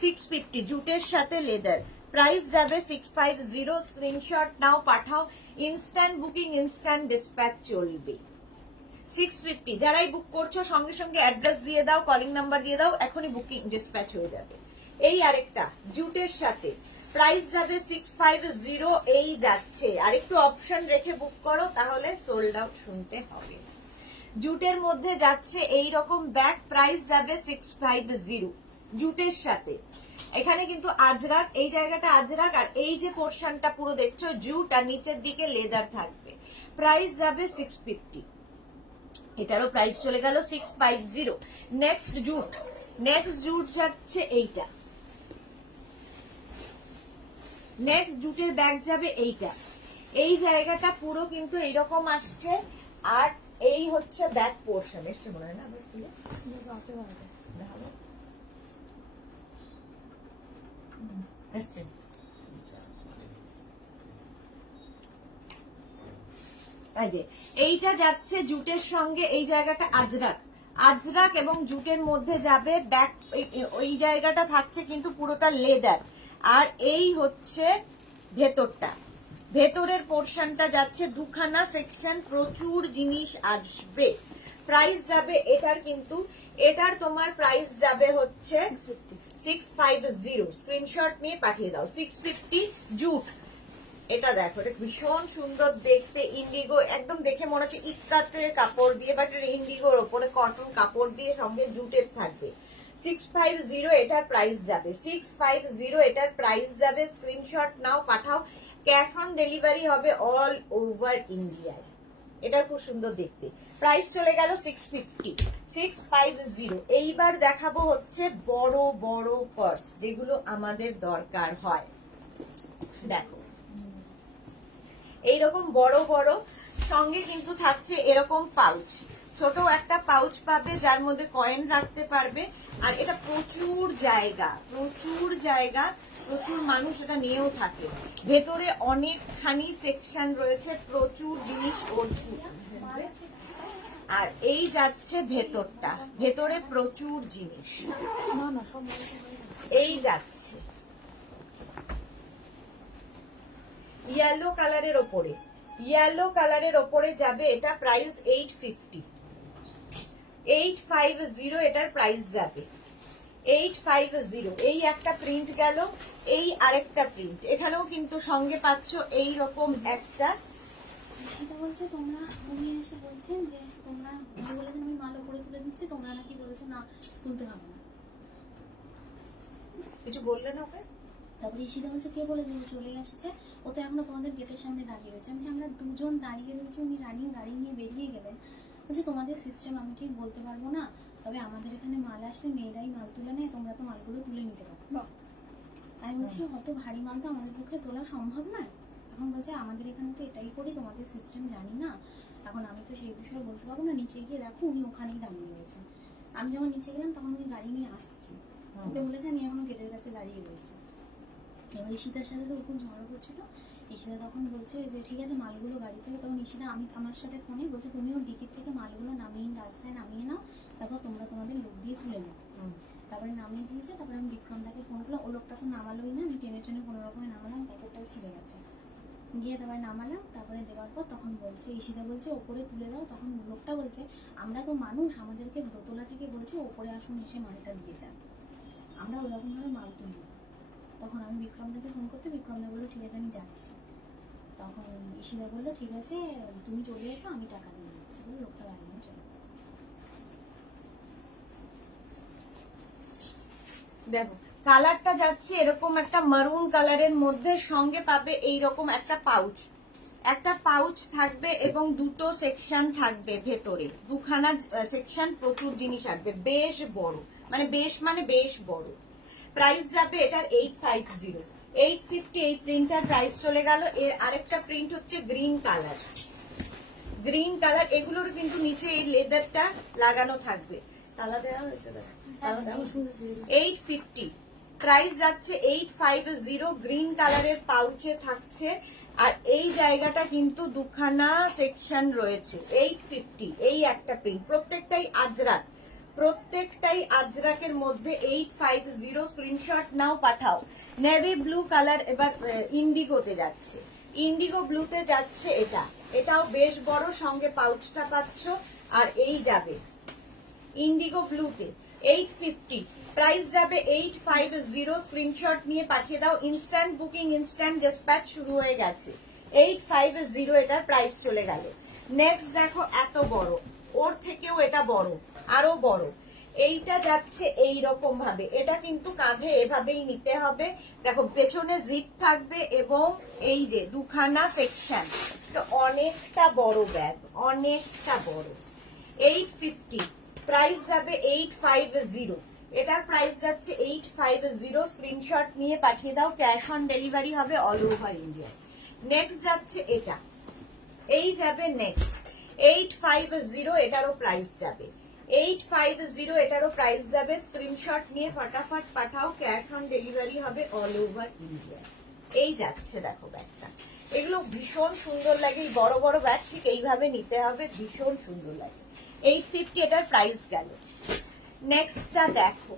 650 জুটের সাথে লেদার, প্রাইস যাবে 650। স্ক্রিনশট নাও পাঠাও, ইনস্ট্যান্ট বুকিং, ইনস্ট্যান্ট ডিসপ্যাচ চলবে। 650 যারাই বুক করছো সঙ্গে সঙ্গে অ্যাড্রেস দিয়ে দাও, কলিং নাম্বার দিয়ে দাও, এখনই বুকিং ডিসপ্যাচ হয়ে যাবে। এই আরেকটা জুটের সাথে, প্রাইস যাবে 650। এই যাচ্ছে, আর একটু অপশন রেখে বুক করো, তাহলে সোল্ড আউট শুনতে হবে। জুটের মধ্যে যাচ্ছে এই রকম ব্যাগ, প্রাইস যাবে 650 জুটের সাথে। এখানে কিন্তু আজরাক, এই জায়গাটা আজরাক, আর এই যে পোর্শনটা পুরো দেখছো জুট, আর নিচের দিকে লেদার থাকবে। প্রাইস যাবে 650, এটারও প্রাইস চলে গেল 650। নেক্সট জুট, নেক্সট জুট যাচ্ছে এইটা, নেক্সট জুটের ব্যাগ যাবে এইটা। এই জায়গাটা পুরো কিন্তু এইরকম আসছে, আর এই হচ্ছে ব্যাক পোর্শন। এসছে মনে হয় না, আবার খুলে দেখাবো। এসছে, এই যে এইটা যাচ্ছে জুটের সঙ্গে, এই জায়গাটা আজরাক, আজরাক এবং জুটের মধ্যে যাবে ব্যাক, ওই জায়গাটা থাকছে কিন্তু পুরোটা লেদার। আর এই হচ্ছে ভেতরটা, ভেতরের পোর্শনটা যাচ্ছে দুখানা সেকশন, প্রচুর জিনিস আসবে। প্রাইস যাবে এটার কিন্তু, এটার তোমার প্রাইস যাবে হচ্ছে 650। স্ক্রিনশট নিয়ে পাঠিয়ে দাও। 650 জুট, এটা দেখো, এটা ভীষণ সুন্দর দেখতে, ইন্ডিগো, একদম দেখে মনে হচ্ছে ইক্কাতের কাপড় দিয়ে, বাট ইন্ডিগোর ওপরে কটন কাপড় দিয়ে, সঙ্গে জুটের থাকবে। 650 এটার প্রাইস যাবে, 650 এটার প্রাইস যাবে। স্ক্রিনশট নাও পাঠাও, ক্যাশ অন ডেলিভারি হবে অল ওভার ইন্ডিয়ায়। এটা খুব সুন্দর দেখতে, প্রাইস চলে গেল 650, 650। এইবার দেখাবো হচ্ছে বড় বড় পার্স, যেগুলো আমাদের দরকার হয়। দেখো এইরকম বড় বড়, সঙ্গে কিন্তু থাকছে এরকম পাউচ, ছোট একটা পাউচ পাবে যার মধ্যে কয়েন রাখতে পারবে। আর এটা প্রচুর জায়গা, প্রচুর জায়গা, প্রচুর মানুষ এটা নিয়েও থাকে। ভেতরে অনেকখানি সেকশন রয়েছে, প্রচুর জিনিস ওর। আর এই যাচ্ছে ভেতরটা, ভেতরে প্রচুর জিনিস, এই যাচ্ছে ইয়েলো কালারের ওপরে, ইয়েলো কালারের ওপরে যাবে এটা। প্রাইস 850, 850 এটার প্রাইস যাবে 850। এই একটা প্রিন্ট গেল, এই আরেকটা প্রিন্ট, এখানেও কিন্তু সঙ্গে পাচ্ছ এই রকম একটা। সেটা বলছে তোমরা, উনি এসে বলছেন যে তোমরা, বলেছেন আমি মাল উপরে তুলে দিচ্ছি, তোমরা নাকি বলেছো না তুলতে হবে না। কিছু বললেন ওকে? তারপরে ঈশিতা বলছে কে বলেছে ও চলে আসছে, ও তো এখনো তোমাদের গেটের সামনে দাঁড়িয়ে রয়েছে। আমি বলছি আমরা দুজন দাঁড়িয়ে রয়েছি, উনি রানিং গাড়ি নিয়ে বেরিয়ে গেলেন। বলছে তোমাদের সিস্টেম আমি ঠিক বলতে পারবো না, তবে আমাদের এখানে মাল আসলে মেয়েরাই মাল তুলে নেয়, তোমরা তো মালগুলো তুলে নিতে পারো। আমি বলছি অত ভারী মাল তো আমাদের পক্ষে তোলা সম্ভব নয়। তখন বলছে আমাদের এখানে তো এটাই করি, তোমাদের সিস্টেম জানি না, এখন আমি তো সেই বিষয়ে বলতে পারবো না, নিচে গিয়ে দেখো উনি ওখানেই দাঁড়িয়ে রয়েছেন। আমি যখন নিচে গেলাম তখন উনি গাড়ি নিয়ে আসছি, ওকে বলেছে আমি এখনো গেটের কাছে দাঁড়িয়ে রয়েছি। এবার ঈশিতার সাথে তো খুব ঝগড়া করছিল। ঈশিতা তখন বলছে যে ঠিক আছে মালগুলো গাড়ি থেকে, তখন ঈশিতা আমি আমার সাথে ফোনে বলছে তুমিও ডিকির থেকে মালগুলো নামিয়ে রাস্তায় নামিয়ে নাও, তারপর তোমরা তোমাদের লোক দিয়ে তুলে নাও। তারপরে নামিয়ে দিয়েছে, তারপরে আমি বিক্রমদাকে ফোন করলাম, ও লোকটা তো নামালোই না, আমি টেনে টেনে কোনো রকমে নামালাম, প্যাকেটটাও ছিঁড়ে গেছে। গিয়ে তারপরে নামালাম, তারপরে দেওয়ার পর তখন বলছে ঈশিতা বলছে ওপরে তুলে দাও, তখন লোকটা বলছে আমরা তো মানুষ, আমাদেরকে দোতলা থেকে বলছে ওপরে আসুন এসে মালটা দিয়ে যান, আমরা ওরকম ভাবে মাল তুলি। তখন আমি বিক্রমদাকে ফোন করতে, বিক্রমদা বললো ঠিক আছে আমি যাচ্ছি। তখন ঈশিতা বললো ঠিক আছে তুমি চলে এসো, আমি টাকা দিয়ে দিচ্ছি, বলে লোকটা গাড়ি নিয়ে চলে। দেখো কালারটা যাচ্ছে এরকম একটা মারুন কালারের মধ্যে, সঙ্গে পাবে এইরকম একটা পাউচ থাকবে এবং দুটো সেকশন থাকবে ভেতরে, দুখানা সেকশন, প্রচুর জিনিস আসবে, বেশ বড়, মানে বেশ বড়। প্রাইস যাবে এটার 850, 850। এই প্রিন্টার প্রাইস চলে গেল। এর আরেকটা প্রিন্ট হচ্ছে গ্রিন কালার, এগুলোর কিন্তু নিচে এই লেদারটা লাগানো থাকবে, তালা দেওয়া হয়েছে, 850। প্রাইস যাচ্ছে 850, গ্রিন কালারের পাউচে থাকছে। আর এই জায়গাটা কিন্তু দুখানা সেকশন রয়েছে। 850 এই একটা প্রিন্ট, প্রত্যেকটাই আজরাকের মধ্যে 850। স্ক্রিনশট নাও, পাঠাও। নেভি ব্লু কালার, এবার ইন্ডিগোতে যাচ্ছে, ইন্ডিগো ব্লুতে যাচ্ছে। এটাও বেশ বড়, সঙ্গে পাউচটা পাচ্ছ। আর এই যাবে ইন্ডিগো ব্লুতে 850, প্রাইস যাবে 850। স্ক্রিনশট নিয়ে পাঠিয়ে দাও, ইনস্ট্যান্ট বুকিং, ইনস্ট্যান্ট ডিসপ্যাচ শুরু হয়ে গেছে। 850 এটার প্রাইস চলে গেল। নেক্সট দেখো এত বড়, ওর থেকেও এটা বড়, আরো বড়। এইটা যাচ্ছে এই রকম ভাবে, এটা কিন্তু কাঁধে এভাবেই নিতে হবে। দেখো পেছনে জিপ থাকবে এবং এই যে দুখানা সেকশন, তো অনেকটা বড় ব্যাগ, অনেকটা বড়। 850, প্রাইস যাবে 850। এটার প্রাইস যাচ্ছে 850। স্ক্রিনশট নিয়ে পাঠিয়ে দাও, ক্যাশ অন ডেলিভারি হবে অল ওভার ইন্ডিয়া। নেক্সট যাচ্ছে এটা, এই যাবে নেক্সট 850, এটারও প্রাইস যাবে 850, এটারও প্রাইস যাবে। স্ক্রিনশট নিয়ে ফটাফট পাঠাও, ক্যাশ অন ডেলিভারি হবে অল ওভার ইন্ডিয়া। এই যাচ্ছে দেখো ব্যাগটা, এগুলো ভীষণ সুন্দর লাগে, এই বড় বড় ব্যাগ ঠিক এইভাবে নিতে হবে, ভীষণ সুন্দর লাগে। 850 এটার প্রাইস গেল। নেক্সটটা দেখো,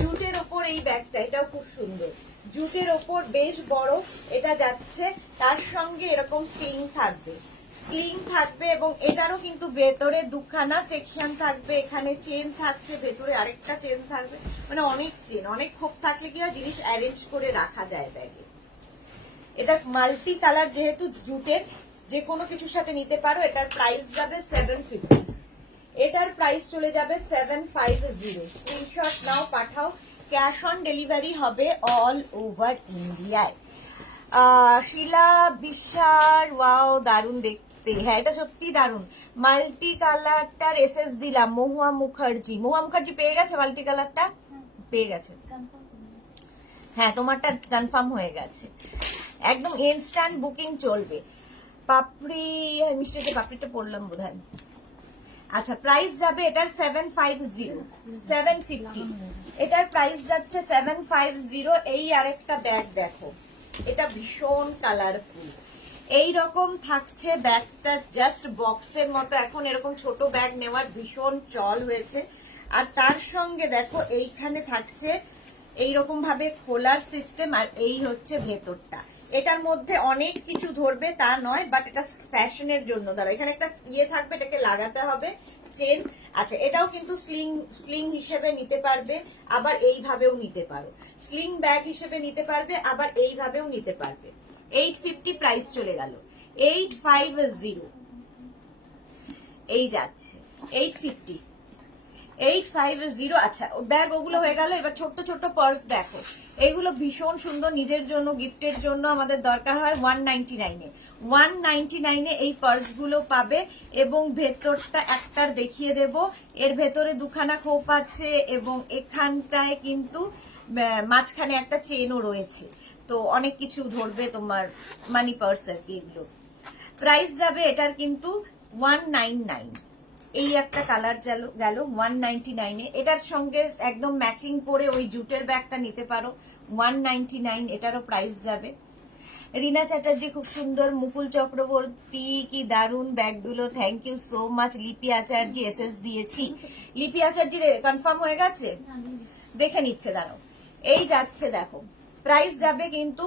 জুটের ওপর এই ব্যাগটা, এটাও খুব সুন্দর, জুটের ওপর বেশ বড়। এটা যাচ্ছে, তার সঙ্গে এরকম স্লিং থাকবে এবং এটারও কিন্তু ভেতরে দুখানা সেকশন থাকবে। এখানে চেন থাকছে, ভেতরে আরেকটা চেন থাকবে, মানে অনেক চেন, অনেক খোপ থাকলে কি হয় জিনিস অ্যারেঞ্জ করে রাখা যায় ব্যাগে। এটা মাল্টি কালার, যেহেতু জুটের, যে কোনো কিছুর সাথে নিতে পারো। এটার প্রাইস যাবে 750, এটার প্রাইস চলে যাবে 750। স্ক্রিনশট নাও, পাঠাও, ক্যাশ অন ডেলিভারি হবে অল ওভার ইন্ডিয়ায়। শিলা বিশ্বাস, ওয়াও দারুণ দেখতে, হ্যাঁ এটা সত্যি দারুণ। মাল্টি কালারটার এসএস দিলাম, মহুয়া মুখার্জি পেয়ে গেছে, মাল্টি কালারটা পেয়ে গেছে। হ্যাঁ তোমারটা কনফার্ম হয়ে গেছে, একদম ইনস্ট্যান্ট বুকিং চলবে। পাপড়ি, মিষ্টিতে পাপড়িটা পড়লাম বোধহয়। আচ্ছা, প্রাইস যাবে এটার 750, এটার প্রাইস যাচ্ছে 750। এই আরেকটা ব্যাগ দেখো, এটা ভীষণ কালারফুল, এই রকম থাকছে ব্যাগটা, জাস্ট বক্সের মতো। এখন এরকম ছোট ব্যাগ নেওয়ার ভীষণ চল হয়েছে। আর তার সঙ্গে দেখো এইখানে থাকছে এইরকম ভাবে খোলার সিস্টেম, আর এই হচ্ছে ভেতরটা। এটার মধ্যে অনেক কিছু ধরবে তা নয়, বাট এটা ফ্যাশনের জন্য। ধরো এখানে একটা ইয়ে থাকবে, এটাকে লাগাতে হবে চেন। আচ্ছা, এটাও কিন্তু স্লিং হিসেবে নিতে পারবে, আবার এইভাবেও নিতে পারো। স্লিং ব্যাগ হিসেবে নিতে পারবে, আবার এইভাবেও নিতে পারবে। 850 প্রাইস চলে গেল। 850 এই যাচ্ছে 850। 850। আচ্ছা ব্যাগ ওগুলো হয়ে গেল। এবার ছোট্ট ছোট্ট পার্স দেখো, এইগুলো ভীষণ সুন্দর, নিজের জন্য গিফটের জন্য আমাদের দরকার হয় 199-এ। 199-এ এই পার্স গুলো পাবে এবং ভেতরটা একটার দেখিয়ে দেব। এর ভেতরে দুখানা খোপ আছে এবং এখানটায় কিন্তু মাঝখানে একটা চেনও রয়েছে, তো অনেক কিছু ধরবে তোমার মানি পার্স আর কি। এগুলো প্রাইস যাবে এটার কিন্তু 199। এই একটা কালার গেল 199-এ। এটার সঙ্গে একদম ম্যাচিং করে ওই জুটের ব্যাগটা নিতে পারো, 199 এটারও প্রাইস যাবে। রিনা চ্যাটার্জি খুব সুন্দর, মুকুল চক্রবর্তী কি দারুন ব্যাগগুলো, থ্যাংক ইউ সো মাচ। লিপি আচার্য এসএস দিয়েছি। লিপি আচার্য কনফার্ম হয়ে গেছে, দেখে নিচ্ছে দাঁড়াও। এই যাচ্ছে দেখো, প্রাইস যাবে কিন্তু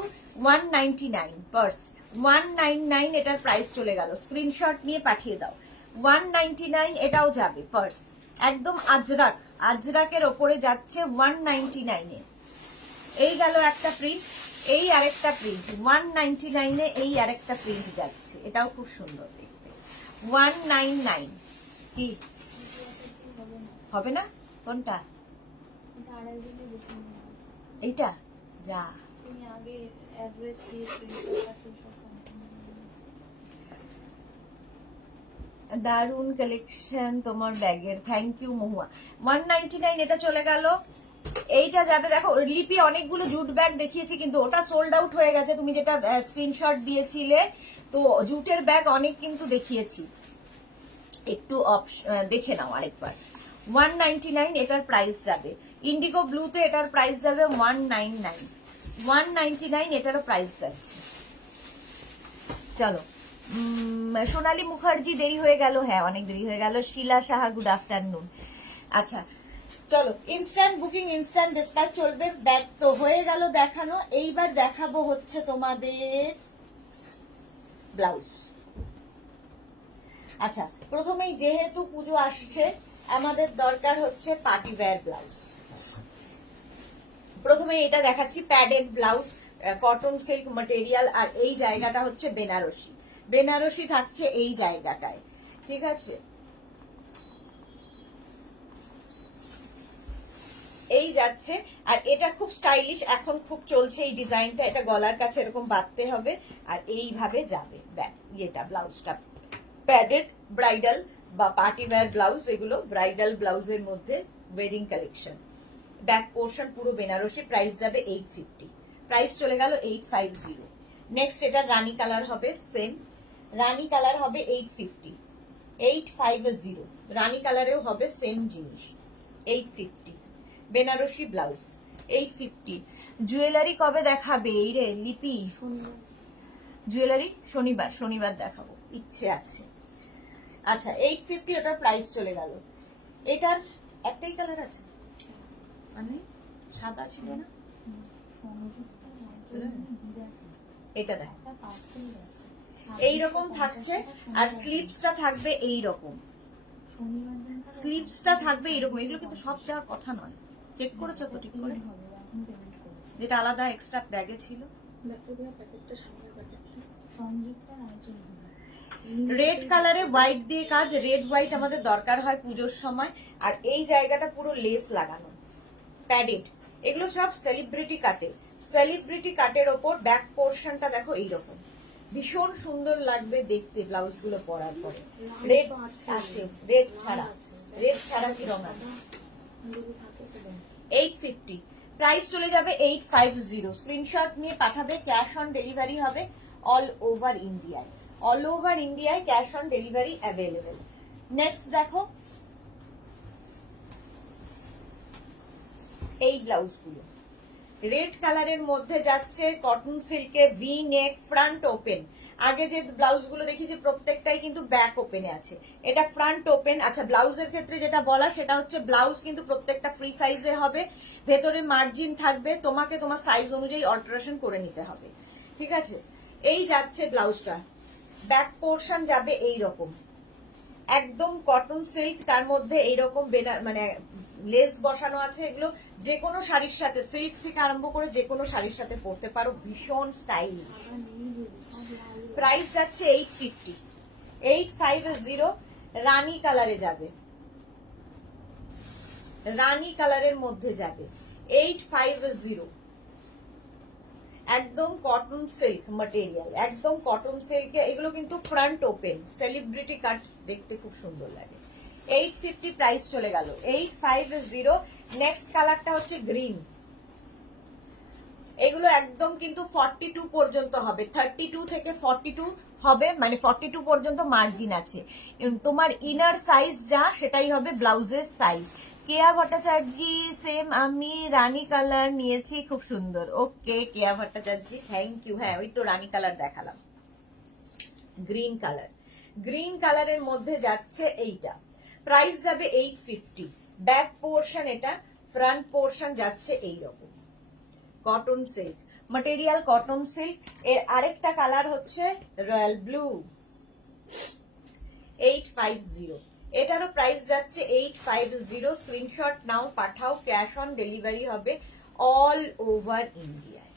199 পার্স, 199 এটার প্রাইস চলে গেল। স্ক্রিনশট নিয়ে পাঠিয়ে দাও। 199 এটাও যাবে পার্স, একদম আজরাক, আজরাকের ওপরে যাচ্ছে 199-এ। এই গেল একটা প্রিন্ট, এই আরেকটা প্রিন্ট 199-এ, এই আরেকটা প্রিন্ট যাচ্ছে, এটাও খুব সুন্দর দেখতে। 199 কি হবে না? কোনটা? এইটা যা আগে অ্যাড্রেস দিয়ে দারুন কালেকশন তোমার ব্যাগের, থ্যাংক ইউ মহুয়া। 199 এটা চলে গেল। এইটা যাবে দেখো, লিপি অনেকগুলো জুট ব্যাগ দেখিয়েছি কিন্তু ওটা সোল্ড আউট হয়ে গেছে, তুমি যেটা স্ক্রিনশট দিয়েছিলে। তো জুটের ব্যাগ অনেক কিন্তু দেখিয়েছি, একটু দেখে নাও আরেকবার। 199 এটার প্রাইস যাবে। ইন্ডিগো ব্লুতে এটার প্রাইস যাবে 199, 199 এটারও প্রাইস যাচ্ছে। চলো সোনালী মুখার্জি দেরি হয়ে গেল, হ্যাঁ অনেক দেরি হয়ে গেল। শিলা সাহা গুড আফটারনুন। আচ্ছা চলো, ইনস্ট্যান্ট বুকিং ইনস্ট্যান্ট ডিসপ্যাচ চলবে। ব্যাগ তো হয়ে গেল দেখানো, এইবার দেখাবো হচ্ছে তোমাদের ব্লাউজ। আচ্ছা প্রথমেই যেহেতু পুজো আসছে, আমাদের দরকার হচ্ছে পার্টি ওয়্যার ব্লাউজ। প্রথমে এটা দেখাচ্ছি, padded blouse, cotton silk material, আর এই জায়গাটা হচ্ছে বেনারসি। বেনারসি থাকছে এই জায়গাটায়, ঠিক আছে? এই যাচ্ছে, আর এটা খুব স্টাইলিশ, এখন খুব চলছে এই ডিজাইনটা। এটা গলার কাছে এরকম বাঁধতে হবে আর এইভাবে যাবে ব্যাক। এটা ব্লাউজটা প্যাডেড ব্রাইডাল বা পার্টি ওয়্যার ব্লাউজ, এগুলো ব্রাইডাল ব্লাউজের মধ্যে ওয়েডিং কালেকশন। ব্যাক পোর্শন পুরো বেনারসি, প্রাইস যাবে 850, প্রাইস চলে গেল 850। নেক্সট এটা রানী কালার হবে, সেম রানী কালার হবে 850, 850 রানী কালারেও হবে সেম জিনিস, 850 বেনারসি ব্লাউজ 850। জুয়েলারি কবে দেখাবে এই রে লিপি? জুয়েলারি শনিবার, শনিবার দেখাবো, ইচ্ছে আছে। আচ্ছা 850 ওটার প্রাইস চলে গেল। এটার একটাই কালার আছে, মানে সাদা ছিল না? এটা দেখ এইরকম থাকছে, আর স্লিপসটা থাকবে এইরকম, স্লিপসটা থাকবে এইরকম। এগুলো কিন্তু সব যাওয়ার কথা নয়, চেক করেছো তো ঠিক করে? যেটা আলাদা এক্সট্রা ব্যাগে ছিল। রেড কালারে হোয়াইট দিয়ে কাজ, রেড হোয়াইট আমাদের দরকার হয় পুজোর সময়। আর এই জায়গাটা পুরো লেস লাগানো, প্যাডেড। এগুলো সব সেলিব্রিটি কাটে, সেলিব্রিটি কাটের ওপর ব্যাক পোর্শনটা দেখো এইরকম, ভীষণ সুন্দর লাগবে দেখতে ব্লাউজ গুলো পরার পরে। রেড আছে, রেড ছাড়া, রেড ছাড়া কি রং আছে? 850, প্রাইস চলে যাবে 850। স্ক্রিনশট নিয়ে পাঠাবে, ক্যাশ অন ডেলিভারি হবে অল ওভার ইন্ডিয়ায়, অল ওভার ইন্ডিয়ায় cash on delivery available. Next দেখো এই ব্লাউজ গুলো রেড কালারের মধ্যে যাচ্ছে, কটন সিল্কে, ভি নেক, ফ্রন্ট ওপেন। আগে যে ব্লাউজ গুলো দেখিয়েছি প্রত্যেকটাই কিন্তু ব্যাক ওপেনে আছে, এটা ফ্রন্ট ওপেন। আচ্ছা ব্লাউজের ক্ষেত্রে যেটা বলা সেটা হচ্ছে ব্লাউজ কিন্তু প্রত্যেকটা ফ্রি সাইজে হবে, ভেতরে মার্জিন থাকবে, তোমাকে তোমার সাইজ অনুযায়ী অল্টারেশন করে নিতে হবে, ঠিক আছে? এই যাচ্ছে ব্লাউজটা, ব্যাক পোর্শন যাবে এই রকম, একদম কটন সিল্ক, তার মধ্যে এইরকম মানে লেস বসানো আছে। এগুলো যে কোনো শাড়ির সাথে, সিল্ক থেকে আরম্ভ করে যে কোনো শাড়ির সাথে পরতে পারো, ভীষণ স্টাইলিশ। প্রাইস যাচ্ছে 850, রানী কালারে যাবে, রানী কালারের মধ্যে যাবে 850, একদম কটন সিল্ক ম্যাটেরিয়াল, একদম কটন সিল্কে। এগুলো কিন্তু ফ্রন্ট ওপেন, সেলিব্রিটি কাট, দেখতে খুব সুন্দর লাগে। 850 প্রাইস চলে গেল, 850। নেক্সট কালারটা হচ্ছে গ্রিন। এগুলো একদম কিন্তু 42 পর্যন্ত হবে, 32 থেকে 42 হবে, মানে 42 পর্যন্ত মার্জিন আছে। তোমার ইনার সাইজ যা সেটাই হবে ব্লাউজের সাইজ। কেয়া ভট্টাচার্য, সেম আমি রানী কালার নিয়েছি, খুব সুন্দর। ওকে কেয়া ভট্টাচার্য, থ্যাংক ইউ। হ্যাঁ ওই তো রানী কালার দেখালাম, গ্রিন কালার। গ্রিন কালারের মধ্যে যাচ্ছে এইটা, প্রাইস যাবে 850। ব্যাক পোর্শন এটা, ফ্রন্ট পোর্শন যাচ্ছে এইরকম cotton silk material, cotton silk. এর আরেকটা কালার হচ্ছে রয়্যাল ব্লু, 850। এটারও প্রাইস যাচ্ছে 850। স্ক্রিনশট নাও, পাঠাও, ক্যাশ অন ডেলিভারি হবে অল ওভার ইন্ডিয়ায়।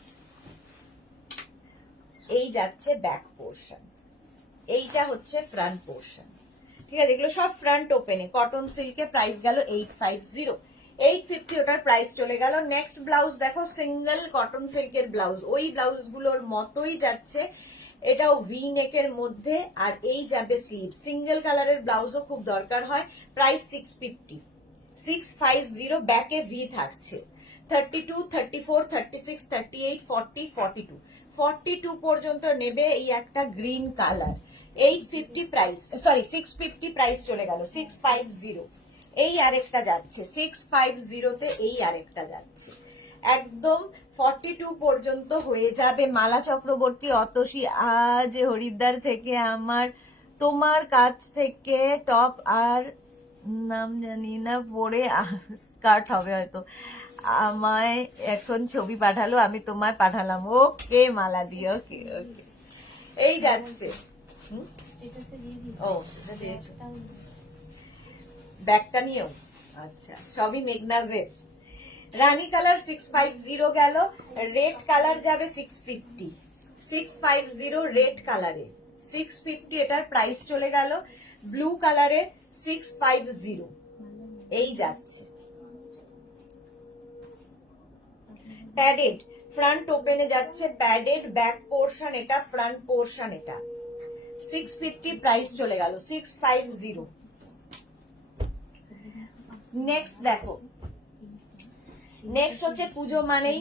এই যাচ্ছে ব্যাক পোর্শন, এইটা হচ্ছে ফ্রন্ট পোর্শন। ঠিক আছে, এগুলো সব ফ্রন্ট ওপেনে কটন সিল্কে। প্রাইস গেল 850, 850 ওটার প্রাইস চলে গেল। নেক্সট ব্লাউজ দেখো, সিঙ্গেল কটন সিল্কের ব্লাউজ, ওই ব্লাউজ গুলোর মতোই যাচ্ছে, এটাও ভি নেকের মধ্যে, আর এই যাবে স্লিভ। সিঙ্গেল কালারের ব্লাউজও খুব দরকার হয়। প্রাইস 650, 650। ব্যাকে ভি থাকছে, 32, 34, 36, 38, 40, 42, 42 পর্যন্ত নেবে। এই একটা green colour, 850 price, sorry 650 price চলে গেল, 650। এই আরেকটা যাচ্ছে 650 তে, এই আরেকটা যাচ্ছে একদম 42 পর্যন্ত হয়ে যাবে। মালা চক্রবর্তী, অতসী, আজ হরিদ্বার থেকে আমার তোমার কাছ থেকে টপ আর নাম জানি না পরে স্কার্ট হবে হয়তো, আমায় এখন ছবি পাঠালো, আমি তোমায় পাঠালাম। ওকে মালা দি, ওকে ওকে। এই যাচ্ছে, স্ট্যাটাসে দিয়ে ও সেটা দিয়েছো, ব্যাগটা নিয়েও। আচ্ছা, সবই মেঘনাজের। রানী কালার 650 গেল, রেড কালার যাবে 650, 650 রেড কালারে, 650 এটার প্রাইস চলে গেল। ব্লু কালারে 650, এই যাচ্ছে প্যাডেড, ফ্রন্ট ওপেনে যাচ্ছে প্যাডেড, ব্যাক পোর্শন এটা, ফ্রন্ট পোর্শন এটা। 650 প্রাইস চলে গেল, 650। নেক্সট দেখো, নেক্সট হচ্ছে পুজো মানেই,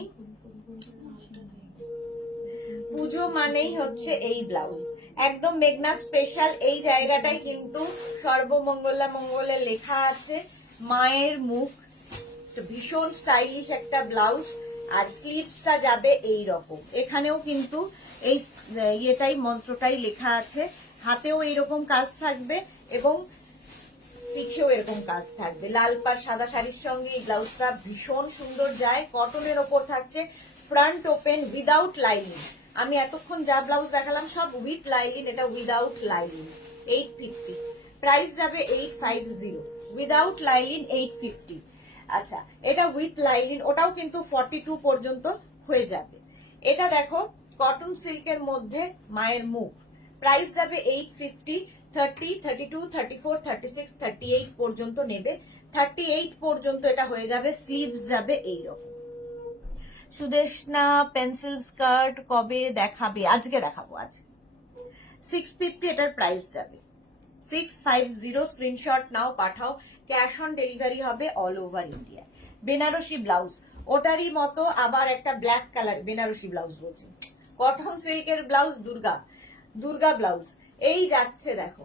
পুজো মানেই হচ্ছে এই ব্লাউজ, একদম মেঘনা স্পেশাল। এই জায়গাটায় কিন্তু সর্বমঙ্গলা মঙ্গলে লেখা আছে, মায়ের মুখ, ভীষণ স্টাইলিশ একটা ব্লাউজ। আর স্লিভসটা যাবে এই রকম, এখানেও কিন্তু এই ইয়েটাই, মন্ত্রটাই লেখা আছে। হাতেও এইরকম কাজ থাকবে এবং পিছেও এরকম কাজ থাকবে। লাল পাড় সাদা শাড়ির সঙ্গে এই ব্লাউজটা ভীষণ সুন্দর যায়। কটনের ওপর থাকছে, ফ্রন্ট ওপেন উইদাউট লাইনিং। আমি এতক্ষণ যা ব্লাউজ দেখালাম সব উইথ লাইনিং, এটা উইদাউট লাইনিং। 850 প্রাইস যাবে, 850 উইদাউট লাইনিং 850। আচ্ছা, এটা উইথ লাইনিং, ওটাও কিন্তু 42 পর্যন্ত হয়ে যাবে। এটা দেখো কটন সিল্কের মধ্যে মায়ের মুখ, প্রাইস যাবে 850, 30, 32, 34, 36, 38 পর্যন্ত নেবে। 38 পর্যন্ত এটা হয়ে যাবে। স্লিভস যাবে এইরকম। সুদেশনা পেন্সিল স্কার্ট কবে দেখাবে? আজকে দেখাবো, আজকে। 650 এটার প্রাইস যাবে, 650। স্ক্রিনশট নাও, পাঠাও, ক্যাশ অন ডেলিভারি হবে all over India. Benarasi blouse, ওটারই মতো আবার একটা ব্ল্যাক কালার, বেনারসি ব্লাউজ বলছি, কটন সিল্কের ব্লাউজ, দুর্গা ব্লাউজ। এই যাচ্ছে দেখো,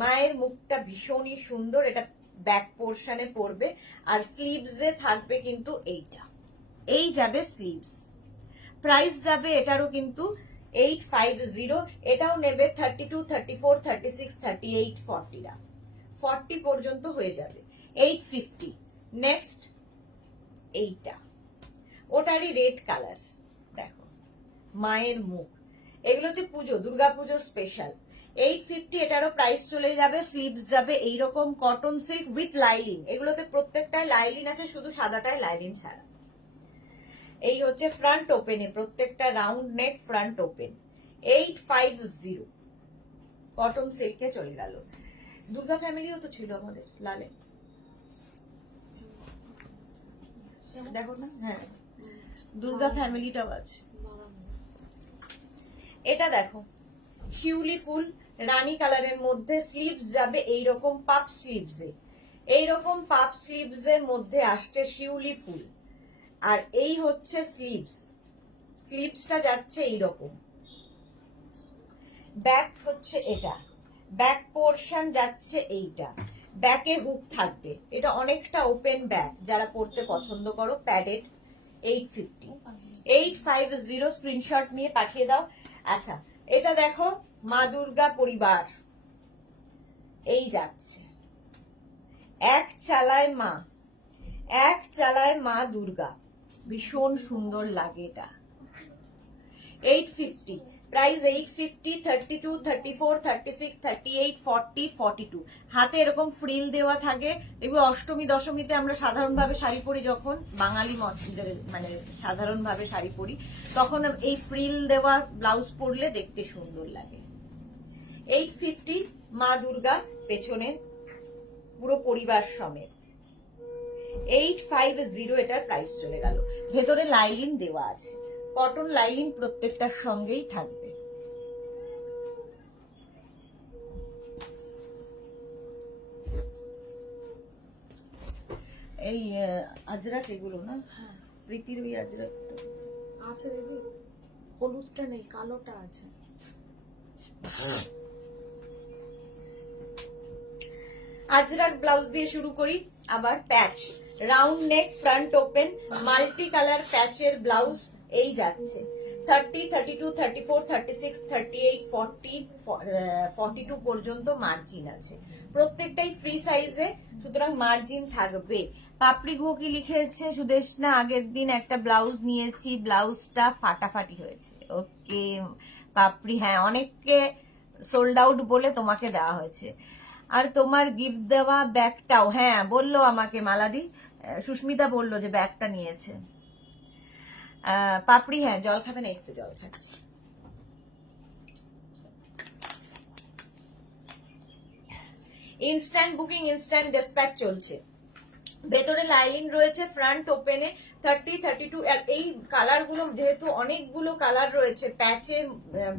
মায়ের মুখটা ভীষণই সুন্দর, এটা ব্যাক পোর্শনে পড়বে আর স্লিভসে থাকবে কিন্তু এইটা, এই যাবে স্লিভস। প্রাইস যাবে এটারও কিন্তু 850। এটাও নেবে 32, 34, 36, 38, 40 40 পর্যন্ত হয়ে যাবে, 850। নেক্সট এইটা, ওটারই রেড কালার, দেখো মায়ের মুখ। এগুলো হচ্ছে পুজো, দুর্গাপুজো স্পেশাল। 850 এটারও প্রাইস চলে যাবে। স্লিভস যাবে এইরকম কটন সিল্ক উইথ লাইলিন, এগুলোতে প্রত্যেকটায় লাইলিন আছে, শুধু সাদাটায় লাইলিন ছাড়া। এই হচ্ছে ফ্রন্ট ওপেনে, প্রত্যেকটা round neck front open. 850 cotton সিল্কে চলে গেল। দুর্গা ফ্যামিলিও তো ছিল আমাদের লালে, দেখো না, হ্যাঁ দুর্গা ফ্যামিলিটাও আছে। এটা দেখো শিউলি ফুল রানী কালারের মধ্যে, স্লিভস যাবে এইরকম পাপ স্লিভসে, এইরকম পাপ স্লিভস এর মধ্যে আসছে শিউলি ফুল। আর এই হচ্ছে স্লিভস, স্লিভসটা যাচ্ছে এইরকম। ব্যাক হচ্ছে এটা, ব্যাক পোর্শন যাচ্ছে এইটা, ব্যাকে হুক থাকবে। এটা অনেকটা ওপেন ব্যাক, যারা পড়তে পছন্দ করো। প্যাডেড 850 850 স্ক্রিনশট নিয়ে পাঠিয়ে দাও। আচ্ছা এটা দেখো মা দুর্গা পরিবার, এই যাচ্ছে এক চালায় মা, এক চালায় মা দুর্গা, ভীষণ সুন্দর লাগে এটা। 850 প্রাইস 850, 32, 34, 36, 38, 40, 42। হাতে এরকম ফ্রিল দেওয়া থাকে। এগুলো অষ্টমী দশমীতে আমরা সাধারণভাবে শাড়ি পরি, যখন বাঙালি মানে সাধারণভাবে শাড়ি পরি, তখন এই ফ্রিল দেওয়া ব্লাউজ পরলে দেখতে সুন্দর লাগে। 850 মা দুর্গা পেছনে পুরো পরিবার সমেত। 850 এটার প্রাইস চলে গেল। ভেতরে লাইলিন দেওয়া আছে, কটন লাইলিন প্রত্যেকটার সঙ্গেই থাকবে। এই আজরাক এগুলো না, হ্যাঁ প্রীতির ওই আজরাক আছে দিদি, হলুদটা নেই, কালোটা আছে। আজরাক ব্লাউজ দিয়ে শুরু করি। আবার patch, round neck, front open, multi colour প্যাচের ব্লাউজ এই যাচ্ছে। 30, 32, 34, 36, 38, 40, 42 পর্যন্ত মার্জিন আছে। প্রত্যেকটাই ফ্রি সাইজে, সুতরাং মার্জিন থাকবে। পাপড়ি ঘো কি লিখেছে সুদেশনা, আগের দিন একটা ব্লাউজ নিয়েছি, ব্লাউজটা ফাটাফাটি হয়েছে। ওকে পাপড়ি, হ্যাঁ অনেককে সোল্ড আউট বলে তোমাকে দেওয়া হয়েছে। আর তোমার গিফট দেওয়া ব্যাগটাও, হ্যাঁ বললো আমাকে মালাদি, সুস্মিতা বললো যে ব্যাগটা নিয়েছে। পাপড়ি হ্যাঁ জল খাবে না, একটু জল খাচ্ছি। ইনস্ট্যান্ট বুকিং, ইনস্ট্যান্ট ডিসপ্যাচ চলছে। ভেতরে লাইলিন রয়েছে, ফ্রন্ট ওপেনে 30, 32। আর এই কালার গুলো যেহেতু অনেকগুলো কালার রয়েছে, প্যাচে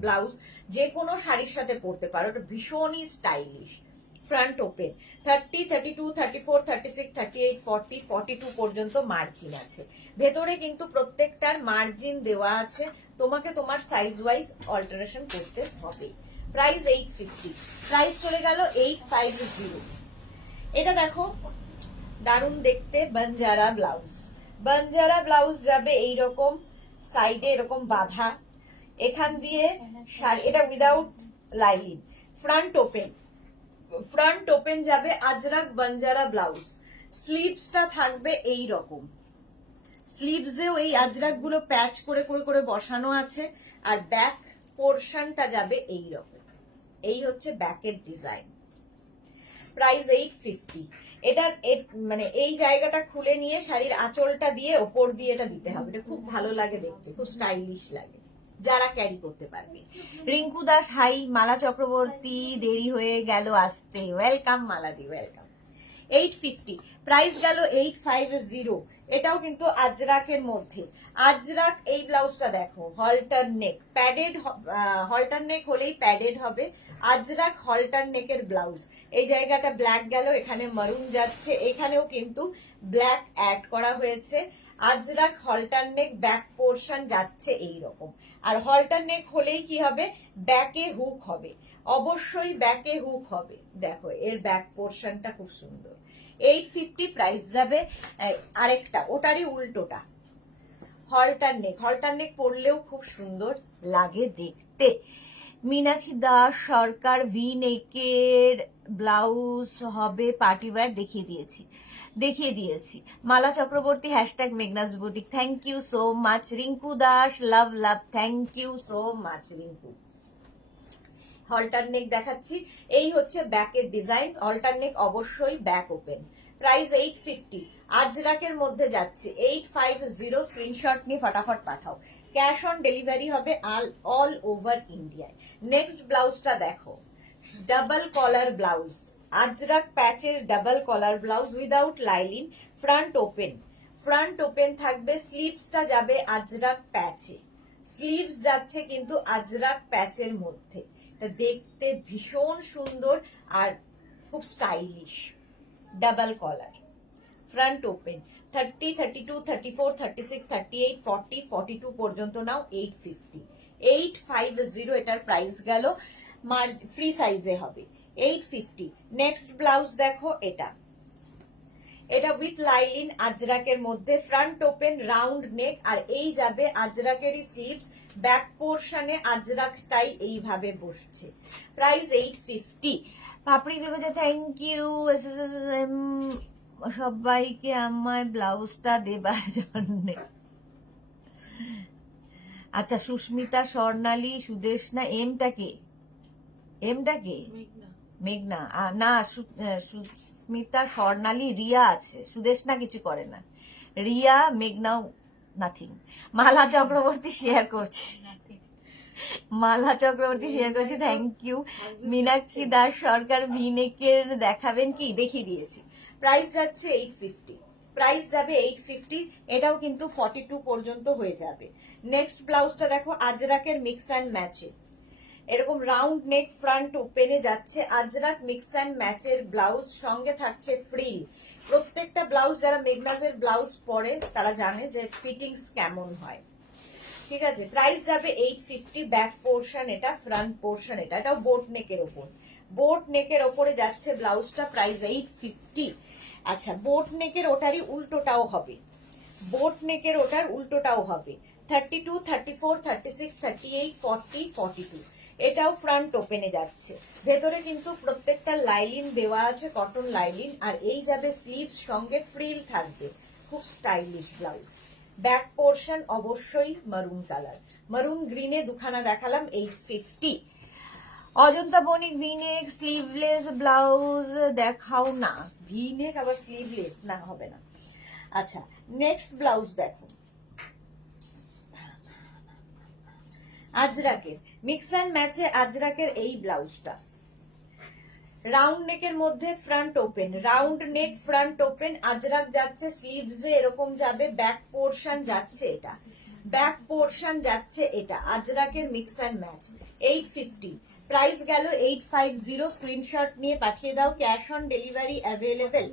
ব্লাউজ যে কোনো শাড়ির সাথে পরতে পারো, এটা ভীষণই স্টাইলিশ। ফ্রন্ট ওপেন 30, 32, 34, 36, 38, 40, 42 পর্যন্ত মার্জিন আছে। ভেতরে কিন্তু প্রত্যেকটার মার্জিন দেওয়া আছে, তোমাকে তোমার সাইজ ওয়াইজ অল্টারেশন করতে হবে। প্রাইস 850, প্রাইস চলে গেল 850। এটা দেখো দারুণ দেখতে বানজারা ব্লাউজ, বানজারা ব্লাউজ যাবে এইরকম সাইডে এরকম বাঁধা, এখান দিয়ে এটা without lining. Front open, front open যাবে আজরাক বানজারা ব্লাউজ। স্লিভসটা থাকবে এই রকম, স্লিভসেও এই আজরাক গুলো প্যাচ করে করে করে বসানো আছে। আর ব্যাক পোর্শনটা যাবে এই রকম, এই হচ্ছে ব্যাকের ডিজাইন। প্রাইস 850। এটার মানে এই জায়গাটা খুলে নিয়ে শাড়ির আঁচলটা দিয়ে ওপর দিয়ে এটা দিতে হবে, এটা খুব ভালো লাগে দেখতে, খুব স্টাইলিশ লাগে যারা ক্যারি করতে পারবে। রিঙ্কু দাস হাই, মালা চক্রবর্তী দেরি হয়ে গেল আসতে, ওয়েলকাম মালাদি, ওয়েলকাম। 850, প্রাইস গেল 850। এটাও কিন্তু আজরাকের মধ্যে। আজরাক এই ব্লাউজটা দেখো, হলটার নেক, প্যাডেড, হলটার নেক হলেই প্যাডেড হবে। আজরাক হলটার নেকের ব্লাউজ, এই জায়গাটা ব্ল্যাক গেল, এখানে মারুন যাচ্ছে, এখানেও কিন্তু ব্ল্যাক অ্যাড করা হয়েছে। আজরাক হলটার নেক, ব্যাক পোর্শন যাচ্ছে এই রকম। আর হলটার নেক হলেই কি হবে, ব্যাকে হুক হবে, অবশ্যই ব্যাকে হুক হবে। দেখো এর ব্যাক পোর্শনটা খুব সুন্দর। 850, প্রাইস যাবে আরেকটা, ওটারই উল্টোটা, হলটার নেক। হলটার নেক পরলেও খুব সুন্দর লাগে দেখতে। মীনাক্ষী দাস সরকার, ভি নেকের ব্লাউজ হবে পার্টি ওয়্যার, দেখিয়ে দিয়েছি। Mala Chakraborty hashtag Meghna's boutique, thank you so much. Rinku Das love love, thank you so much Rinku. Halter neck দেখাচ্ছি, এই হচ্ছে ব্যাকের ডিজাইন। হলটার নেক অবশ্যই ব্যাক ওপেন। প্রাইস 850, আজরাকের মধ্যে যাচ্ছে 850। স্ক্রিনশট নিয়ে ফটাফট পাঠাও, ক্যাশ অন ডেলিভারি হবে অল ওভার ইন্ডিয়ায়। নেক্সট ব্লাউজটা দেখো, ডাবল কলার ব্লাউজ, আজরাক প্যাচের double collar blouse without lining, front open, front open থাকবে, স্লিভসটা যাবে আজরাক প্যাচে, স্লিভস যাচ্ছে কিন্তু আজরাক প্যাচের মধ্যে। এটা দেখতে ভীষণ সুন্দর আর খুব স্টাইলিশ। ডাবল কলার, ফ্রন্ট ওপেন, 30, 32, 34, 36, 38, 40, 42 পর্যন্ত নাও 850, 850 এটার প্রাইস গেল। ফ্রি সাইজে হবে 850। নেক্সট ব্লাউজ দেখো, এটা উইথ লাইলিন আজরাকের মধ্যে, ফ্রন্ট ওপেন, রাউন্ড নেক, আর এই যাবে আজরাকেরই স্লিভস, ব্যাক পোর্শনে আজরাকটাই এইভাবে বসছে। প্রাইস 850। পাপড়ি গুলোকে থ্যাংক ইউ সবাইকে আমায় ব্লাউজটা দেবার জন্য। আচ্ছা, সুস্মিতা, স্বর্ণালী, সুদেশনা, এমটা কে? মেঘনা না, সুস্মিতা, স্বর্ণালী, রিয়া আছে, সুদেশনা কিছু করে না, রিয়া, মেঘনাও নাথিং। মালা চক্রবর্তী শেয়ার করছে, থ্যাংক ইউ। মীনাক্ষী দাস সরকার, ভিনেকের দেখাবেন কি? দেখিয়ে দিয়েছি। প্রাইস যাচ্ছে 850, প্রাইস যাবে 850। এটাও কিন্তু 42 পর্যন্ত হয়ে যাবে। নেক্সট ব্লাউজটা দেখো, আজরাকের মিক্স অ্যান্ড ম্যাচে, এরকম রাউন্ড নেক, ফ্রন্ট ওপেনে যাচ্ছে আজরাক মিক্স অ্যান্ড ম্যাচের ব্লাউজ, সঙ্গে থাকছে ফ্রিল। প্রত্যেকটা ব্লাউজ যারা মেঘনাজের ব্লাউজ পরে তারা জানে যে ফিটিংস কেমন হয়, ঠিক আছে। প্রাইস যাবে 850, ব্যাক পোর্শন এটা, ফ্রন্ট পোর্শন এটা, এটাও বোট নেকের ওপর, বোট নেকের ওপরে যাচ্ছে ব্লাউজটা, প্রাইস 850। আচ্ছা, বোট নেকের ওটারই উল্টোটাও হবে, বোট নেকের ওটার উল্টোটাও হবে, 32, 34, 36, 38, 40, 42। এটাও ফ্রন্ট ওপেনে যাচ্ছে, ভেতরে কিন্তু প্রত্যেকটা লাইলিন দেওয়া আছে, কটন লাইলিন, আর এই যাবে স্লিভস, সঙ্গে ফ্রিল থাকবে, খুব স্টাইলিশ ব্লাউজ। ব্যাক পোর্শন অবশ্যই মারুন কালার, মারুন গ্রিনে দুখানা দেখালাম, 850। অজন্তা বণিক, ভিনেক স্লিভলেস ব্লাউজ দেখাও না। ভিনেক আবার স্লিভলেস না, হবে না। আচ্ছা, নেক্সট ব্লাউজ দেখো, আজরাকের মিক্স অ্যান্ড ম্যাচে আজরাকের এই ব্লাউজটা, রাউন্ড নেকের মধ্যে front open, round neck, front open, Ajrak যাচ্ছে স্লিভসে এরকম যাবে, ব্যাক পোর্শন যাচ্ছে এটা, ব্যাক পোর্শন যাচ্ছে এটা, আজরাকের মিক্স অ্যান্ড ম্যাচ, 850। প্রাইস গেল 850। স্ক্রিনশট নিয়ে পাঠিয়ে দাও, cash on delivery available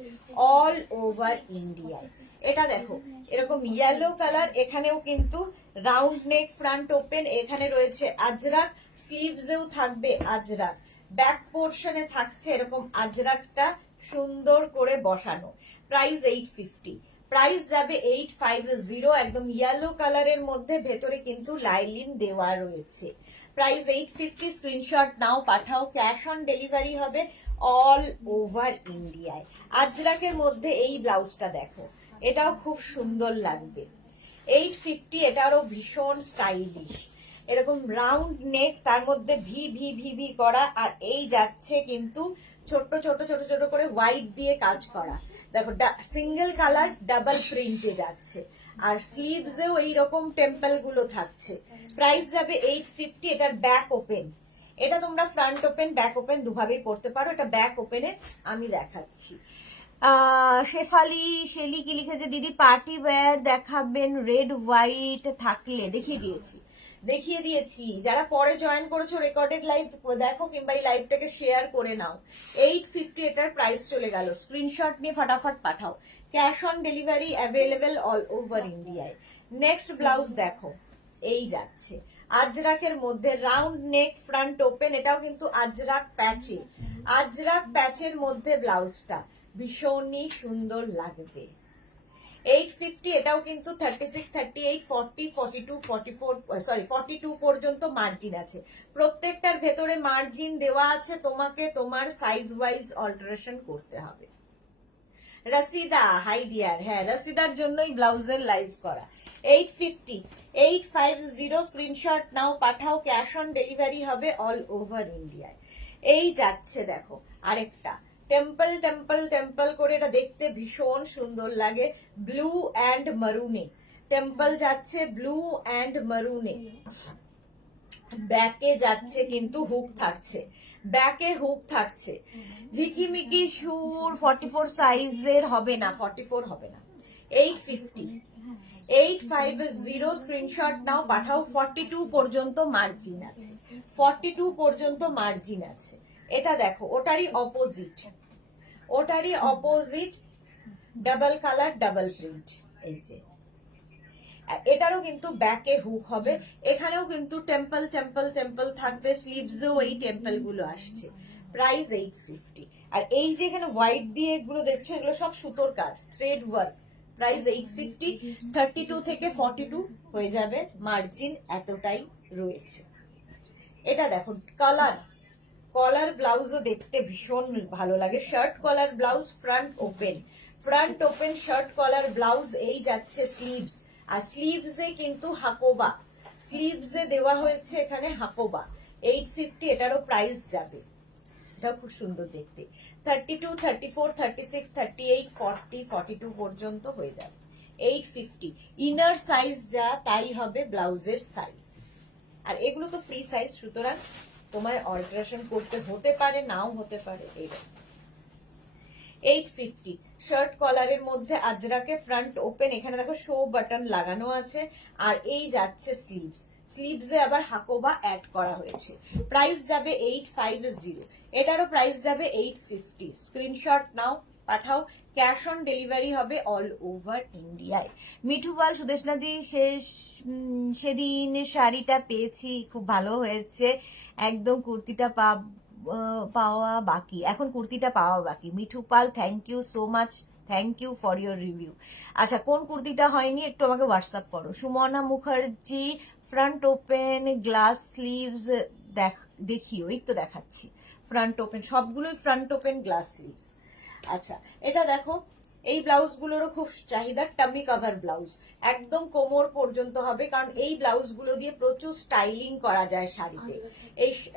all over ইন্ডিয়ায়। এটা দেখো, এরকম ইয়েলো কালার, এখানেও কিন্তু রাউন্ড নেক, ফ্রন্ট ওপেন, এখানে রয়েছে আজরাক, স্লিভসেও থাকবে আজরাক, ব্যাক পোর্শনে থাকছে এরকম আজরাকটা সুন্দর করে বসানো। প্রাইস 850, প্রাইস যাবে 850। একদম ইয়েলো কালারের মধ্যে ভেতরে কিন্তু লাইলিন দেওয়া রয়েছে। প্রাইস 850। স্ক্রিনশট নাও, পাঠাও, ক্যাশ অন ডেলিভারি হবে অল ওভার ইন্ডিয়ায়। আজরাকের মধ্যে এই ব্লাউজটা দেখো, এটাও খুব সুন্দর লাগবে, 850। এটারও ভীষণ স্টাইলিশ, এরকম রাউন্ড নেক, তার মধ্যে ভি ভি ভি ভি করা, আর এই যাচ্ছে কিন্তু ছোট ছোট ছোট ছোট করে হোয়াইট দিয়ে কাজ করা। দেখো, সিঙ্গেল কালার ডাবল প্রিন্টে যাচ্ছে, আর স্লিভসেও এইরকম টেম্পল গুলো থাকছে। প্রাইস যাবে 850। এটার ব্যাক ওপেন, এটা তোমরা ফ্রন্ট ওপেন, ব্যাক ওপেন দুভাবেই পড়তে পারো, এটা ব্যাক ওপেনে আমি দেখাচ্ছি। শেফালি শেলি কি লিখেছে, দিদি পার্টি ওয়্যার দেখাবেন রেড হোয়াইট থাকলে? দেখিয়ে দিয়েছি। যারা পরে জয়েন করেছো, রেকর্ডেড লাইভ দেখো, কিংবা এই লাইভটাকে শেয়ার করে নাও। 850 এটার প্রাইস চলে গেল। স্ক্রিনশট নিয়ে ফটাফট পাঠাও, cash on delivery available all over ইন্ডিয়ায়। নেক্সট ব্লাউজ দেখো, এই যাচ্ছে আজরাকের মধ্যে রাউন্ড নেক, ফ্রন্ট ওপেন, এটাও কিন্তু আজরাক প্যাচে, আজরাক প্যাচের মধ্যে ব্লাউজটা ভীষণই সুন্দর লাগবে। 850। এটাও কিন্তু 36, 38, 40, 42, 44, 42 পর্যন্ত মার্জিন আছে। প্রত্যেকটার ভেতরে মার্জিন দেওয়া আছে, তোমাকে তোমার সাইজ ওয়াইজ অল্টারেশন করতে হবে। রসিদা, হাই ডিয়ার, হ্যাঁ রসিদার জন্যই ব্লাউজের লাইভ করা। 850, 850। স্ক্রিনশট নাও, পাঠাও, ক্যাশ অন ডেলিভারি হবে অল ওভার ইন্ডিয়ায়। এই যাচ্ছে দেখো আরেকটা টেম্পল টেম্পল টেম্পল করে, এটা দেখতে ভীষণ সুন্দর লাগে, ব্লু অ্যান্ড মারুনে, টেম্পল যাচ্ছে ব্লু অ্যান্ড মারুনে, ব্যাকে যাচ্ছে কিন্তু হুক থাকছে, ব্যাকে হুক থাকছে। ঝিকিমিকি সুর 44 সাইজের হবে না, 44 হবে না, 850 850 স্ক্রিনশট নাও, পাঠাও। 42 পর্যন্ত মার্জিন আছে, 42 পর্যন্ত মার্জিন আছে। এটা দেখো, ওটারই opposite double colour double print. এই যে এটারও কিন্তু ব্যাকে হুক হবে, এখানেও কিন্তু টেম্পল টেম্পল টেম্পল থাকবে, স্লিভসেও এই টেম্পল গুলো আসছে। প্রাইস 850। আর এই যে এখানে হোয়াইট দিয়ে এগুলো দেখছো, এগুলো সব সুতোর কাজ, থ্রেড ওয়ার্ক। প্রাইস 850। 32 থেকে 42 হয়ে যাবে, মার্জিন এতটাই রয়েছে। এটা দেখো কলার ব্লাউজও দেখতে ভীষণ ভালো লাগে। Shirt collar blouse, front open shirt collar blouse. এই যাচ্ছে স্লিভস, আর স্লিভসে কিন্তু হাকোবা, স্লিভসে দেওয়া হয়েছে এখানে হাকোবা। 850 এটারও প্রাইস যাবে। এটা খুব সুন্দর দেখতে। 32, 34, 36, 38, 40, 42 পর্যন্ত হয়ে যাবে। 850। ইনার সাইজ যা তাই হবে ব্লাউজের সাইজ। আর এগুলো তো ফ্রি সাইজ, সুতরাং তোমায় অল্টারেশন করতে হতে পারে, নাও হতে পারে। এইরকম 850। শার্ট কলারের মধ্যে আজরাকে, ফ্রন্ট ওপেন। এখানে দেখো শো বাটন লাগানো আছে, আর এই যাচ্ছে স্লিভসে আবার হাকোবা অ্যাড করা হয়েছে। প্রাইস যাবে 850। এটারও প্রাইস যাবে 850। স্ক্রিনশট নাও, পাঠাও। ক্যাশ অন ডেলিভারি হবে অল ওভার ইন্ডিয়ায়। মিঠু পাল, সুদেশনাদি, সেদিন শাড়িটা পেয়েছি, খুব ভালো হয়েছে। একদম কুর্তিটা পাওয়া বাকি, এখন কুর্তিটা পাওয়া বাকি। Mithu Pal, thank you so much, thank you for your review. আচ্ছা, কোন কুর্তিটা হয়নি একটু আমাকে হোয়াটসঅ্যাপ করো। Sumana Mukherjee, front open glass sleeves দেখিও, এই তো দেখাচ্ছি। ফ্রন্ট ওপেন, সবগুলোই ফ্রন্ট ওপেন গ্লাস স্লিভস। আচ্ছা, এটা দেখো, এই ব্লাউজ গুলোরও খুব চাহিদা। টামি কভার ব্লাউজ, একদম কোমর পর্যন্ত হবে, কারণ এই ব্লাউজ গুলো দিয়ে প্রচুর স্টাইলিং করা যায় শাড়িতে।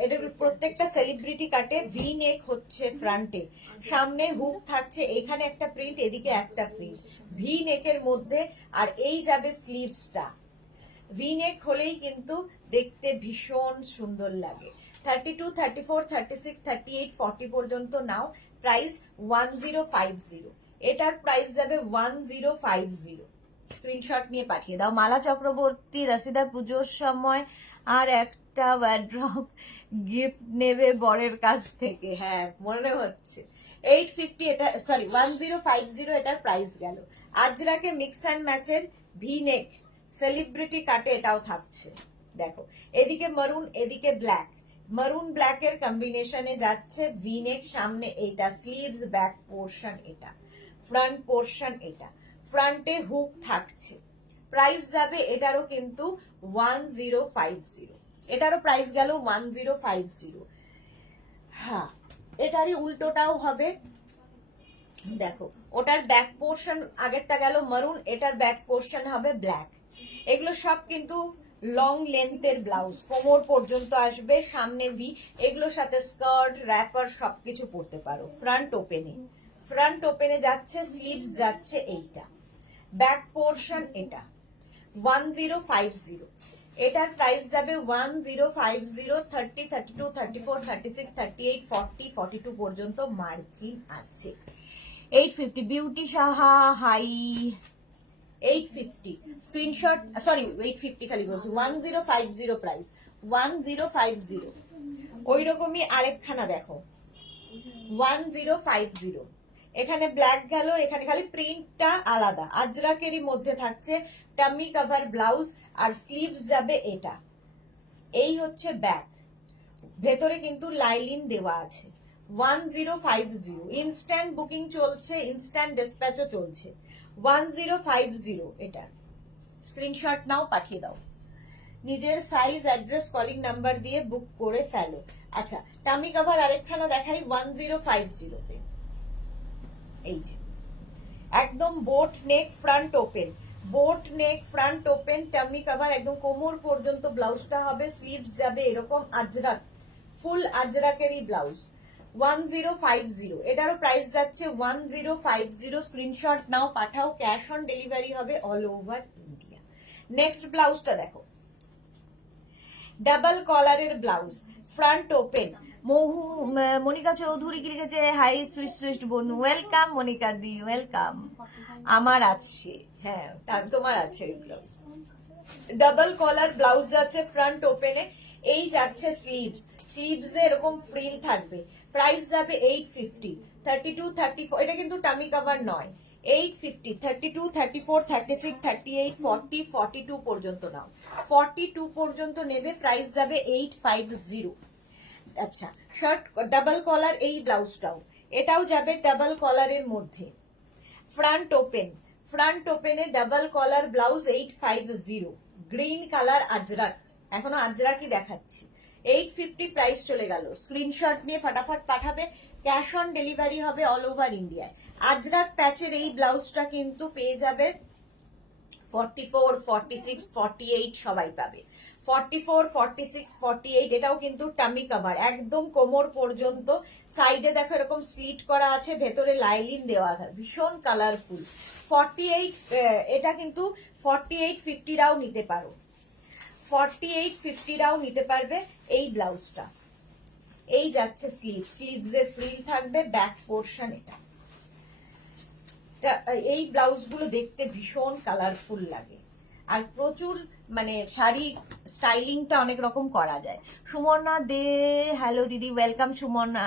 এটা প্রত্যেকটা সেলিব্রিটি কাটে। ভি নেক হচ্ছে ফ্রন্টে, সামনে হুক থাকছে, এখানে একটা প্রিন্ট, এদিকে একটা প্রিন্ট, ভি নেকের মধ্যে। আর এই যাবে স্লিভসটা, ভি নেক হলেই কিন্তু দেখতে ভীষণ সুন্দর লাগে। 32, 34, 36, 38, 40 পর্যন্ত নাও। প্রাইস 1050। এটার প্রাইস যাবে 1050। স্ক্রিনশট নিয়ে পাঠিয়ে দাও। মালা চক্রবর্তী, রাশিদা, পুজোর সময় আর একটা ওয়ার্ড্রপ গিফট নেবে বরের কাছ থেকে। হ্যাঁ, মনে হচ্ছে। 850 এটা, সরি 1050 এটার প্রাইস গেল। আজরাকে মিক্স অ্যান্ড ম্যাচের ভি নেক সেলিব্রিটি কাটে, এটাও থাকছে। দেখো, এদিকে মারুন, এদিকে ব্ল্যাক, মারুন ব্ল্যাকের কম্বিনেশনে যাচ্ছে ভি নেক। সামনে এইটা স্লিভস, ব্যাক পোর্শন এটা, ফ্রন্ট পোর্শন এটা, ফ্রন্টে হুক থাকছে। প্রাইস যাবে এটারও কিন্তু 1050। এটারও প্রাইস গেল 1050। হ্যাঁ, এটারই উল্টোটাও হবে। দেখো, ওটার ব্যাক পোর্শন, আগেরটা গেল মারুন, এটার ব্যাক পোর্শন হবে ব্ল্যাক। এগুলো সব কিন্তু লং লেন্থের ব্লাউজ, কোমর পর্যন্ত আসবে, সামনে ভি। এগুলোর সাথে স্কার্ট, র্যাপার সবকিছু পরতে পারো। ফ্রন্ট ওপেনে যাচ্ছে, স্লিভস যাচ্ছে এইটা, ব্যাক পোর্শন এটা। 1050। এটার প্রাইস যাবে 1050। 30, 32, 34, 36, 38, 40, 42 পর্যন্ত মার্জিন আছে। 850। Beauty Saha, hi. 850 screenshot, sorry 850 খালি বলছি, 1050 প্রাইস, 1050। ওই রকমই আরেকখানা দেখো, 1050। এখানে ব্ল্যাক গেল, এখানে খালি প্রিন্টটা আলাদা। আজরাকেরই মধ্যে থাকছে টামি কভার ব্লাউজ, আর স্লিভস যাবে এটা। এই হচ্ছে ব্যাক, ভেতরে কিন্তু লাইলিন দেওয়া আছে। 1050। ইনস্ট্যান্ট বুকিং চলছে, ইনস্ট্যান্ট ডিসপ্যাচও চলছে। 1050 এটা। স্ক্রিনশট নাও, পাঠিয়ে দাও। নিজের সাইজ, অ্যাড্রেস, কলিং নাম্বার দিয়ে বুক করে ফেলো। আচ্ছা, টামি কভার আরেকখানা দেখাই 1050 তে। এই যে একদম বোট নেক ফ্রন্ট ওপেন টামি কভার, একদম কোমর পর্যন্ত ব্লাউজটা হবে। স্লিভস যাবে এরকম আজরাক, ফুল আজরাকেরই ব্লাউজ। 1050। এটারও প্রাইস যাচ্ছে 1050। স্ক্রিনশট নাও, পাঠাও। ক্যাশ অন ডেলিভারি হবে অল ওভার ইন্ডিয়া। নেক্সট ব্লাউজটা দেখো, ডাবল কলারের blouse, front open, Monika Chowdhury কি লিখেছে, হাই সুইট বনু, ওয়েলকাম মনিকা দি, ওয়েলকাম। আমার আছে, হ্যাঁ তোমার আছে ওই ব্লাউজ। ডাবল কলার ব্লাউজ যাচ্ছে ফ্রন্ট ওপেনে, এই যাচ্ছে স্লিভস, স্লিভসে এরকম ফ্রিল থাকবে। প্রাইস যাবে 850, 32, 34, এটা কিন্তু টামি কভার নয়। 850, 32, 34, 36, 38, 40, 42 পর্যন্ত নাও, 42 পর্যন্ত নেবে, প্রাইস যাবে 850। আচ্ছা, শার্ট ডাবল কলার এই ব্লাউজটাও, এটাও যাবে ডাবল কলারের মধ্যে, ফ্রন্ট ওপেন, ফ্রন্ট ওপেনে double collar blouse 850, green colour Ajrak, এখনো আজরাকই দেখাচ্ছি। 850 প্রাইস চলে গেল। স্ক্রিনশট নিয়ে ফটাফট পাঠাবে, ক্যাশ অন ডেলিভারি হবে অল ওভার ইন্ডিয়ায়। আজরাক প্যাচের এই ব্লাউজটা কিন্তু পেয়ে যাবে 44, 46, 48 সবাই পাবে। 44, 46, 48, এটাও কিন্তু টামি কভার, একদম কোমর পর্যন্ত। সাইডে দেখো এরকম স্লিট করা আছে, ভেতরে লাইলিন দেওয়া আছে, ভীষণ কালারফুল। 48, এটা কিন্তু 48, 50 রাও নিতে পারো, 48, 50 রাও নিতে পারবে এই ব্লাউজটা। এই যাচ্ছে স্লিভ, স্লিভসে ফ্রিল থাকবে, ব্যাক পোর্শন এটা। এই ব্লাউজগুলো দেখতে ভীষণ কালারফুল লাগে, আর প্রচুর মানে শাড়ি স্টাইলিংটা অনেক রকম করা যায়। সুমনা দে, হ্যালো দিদি, ওয়েলকাম সুমনা।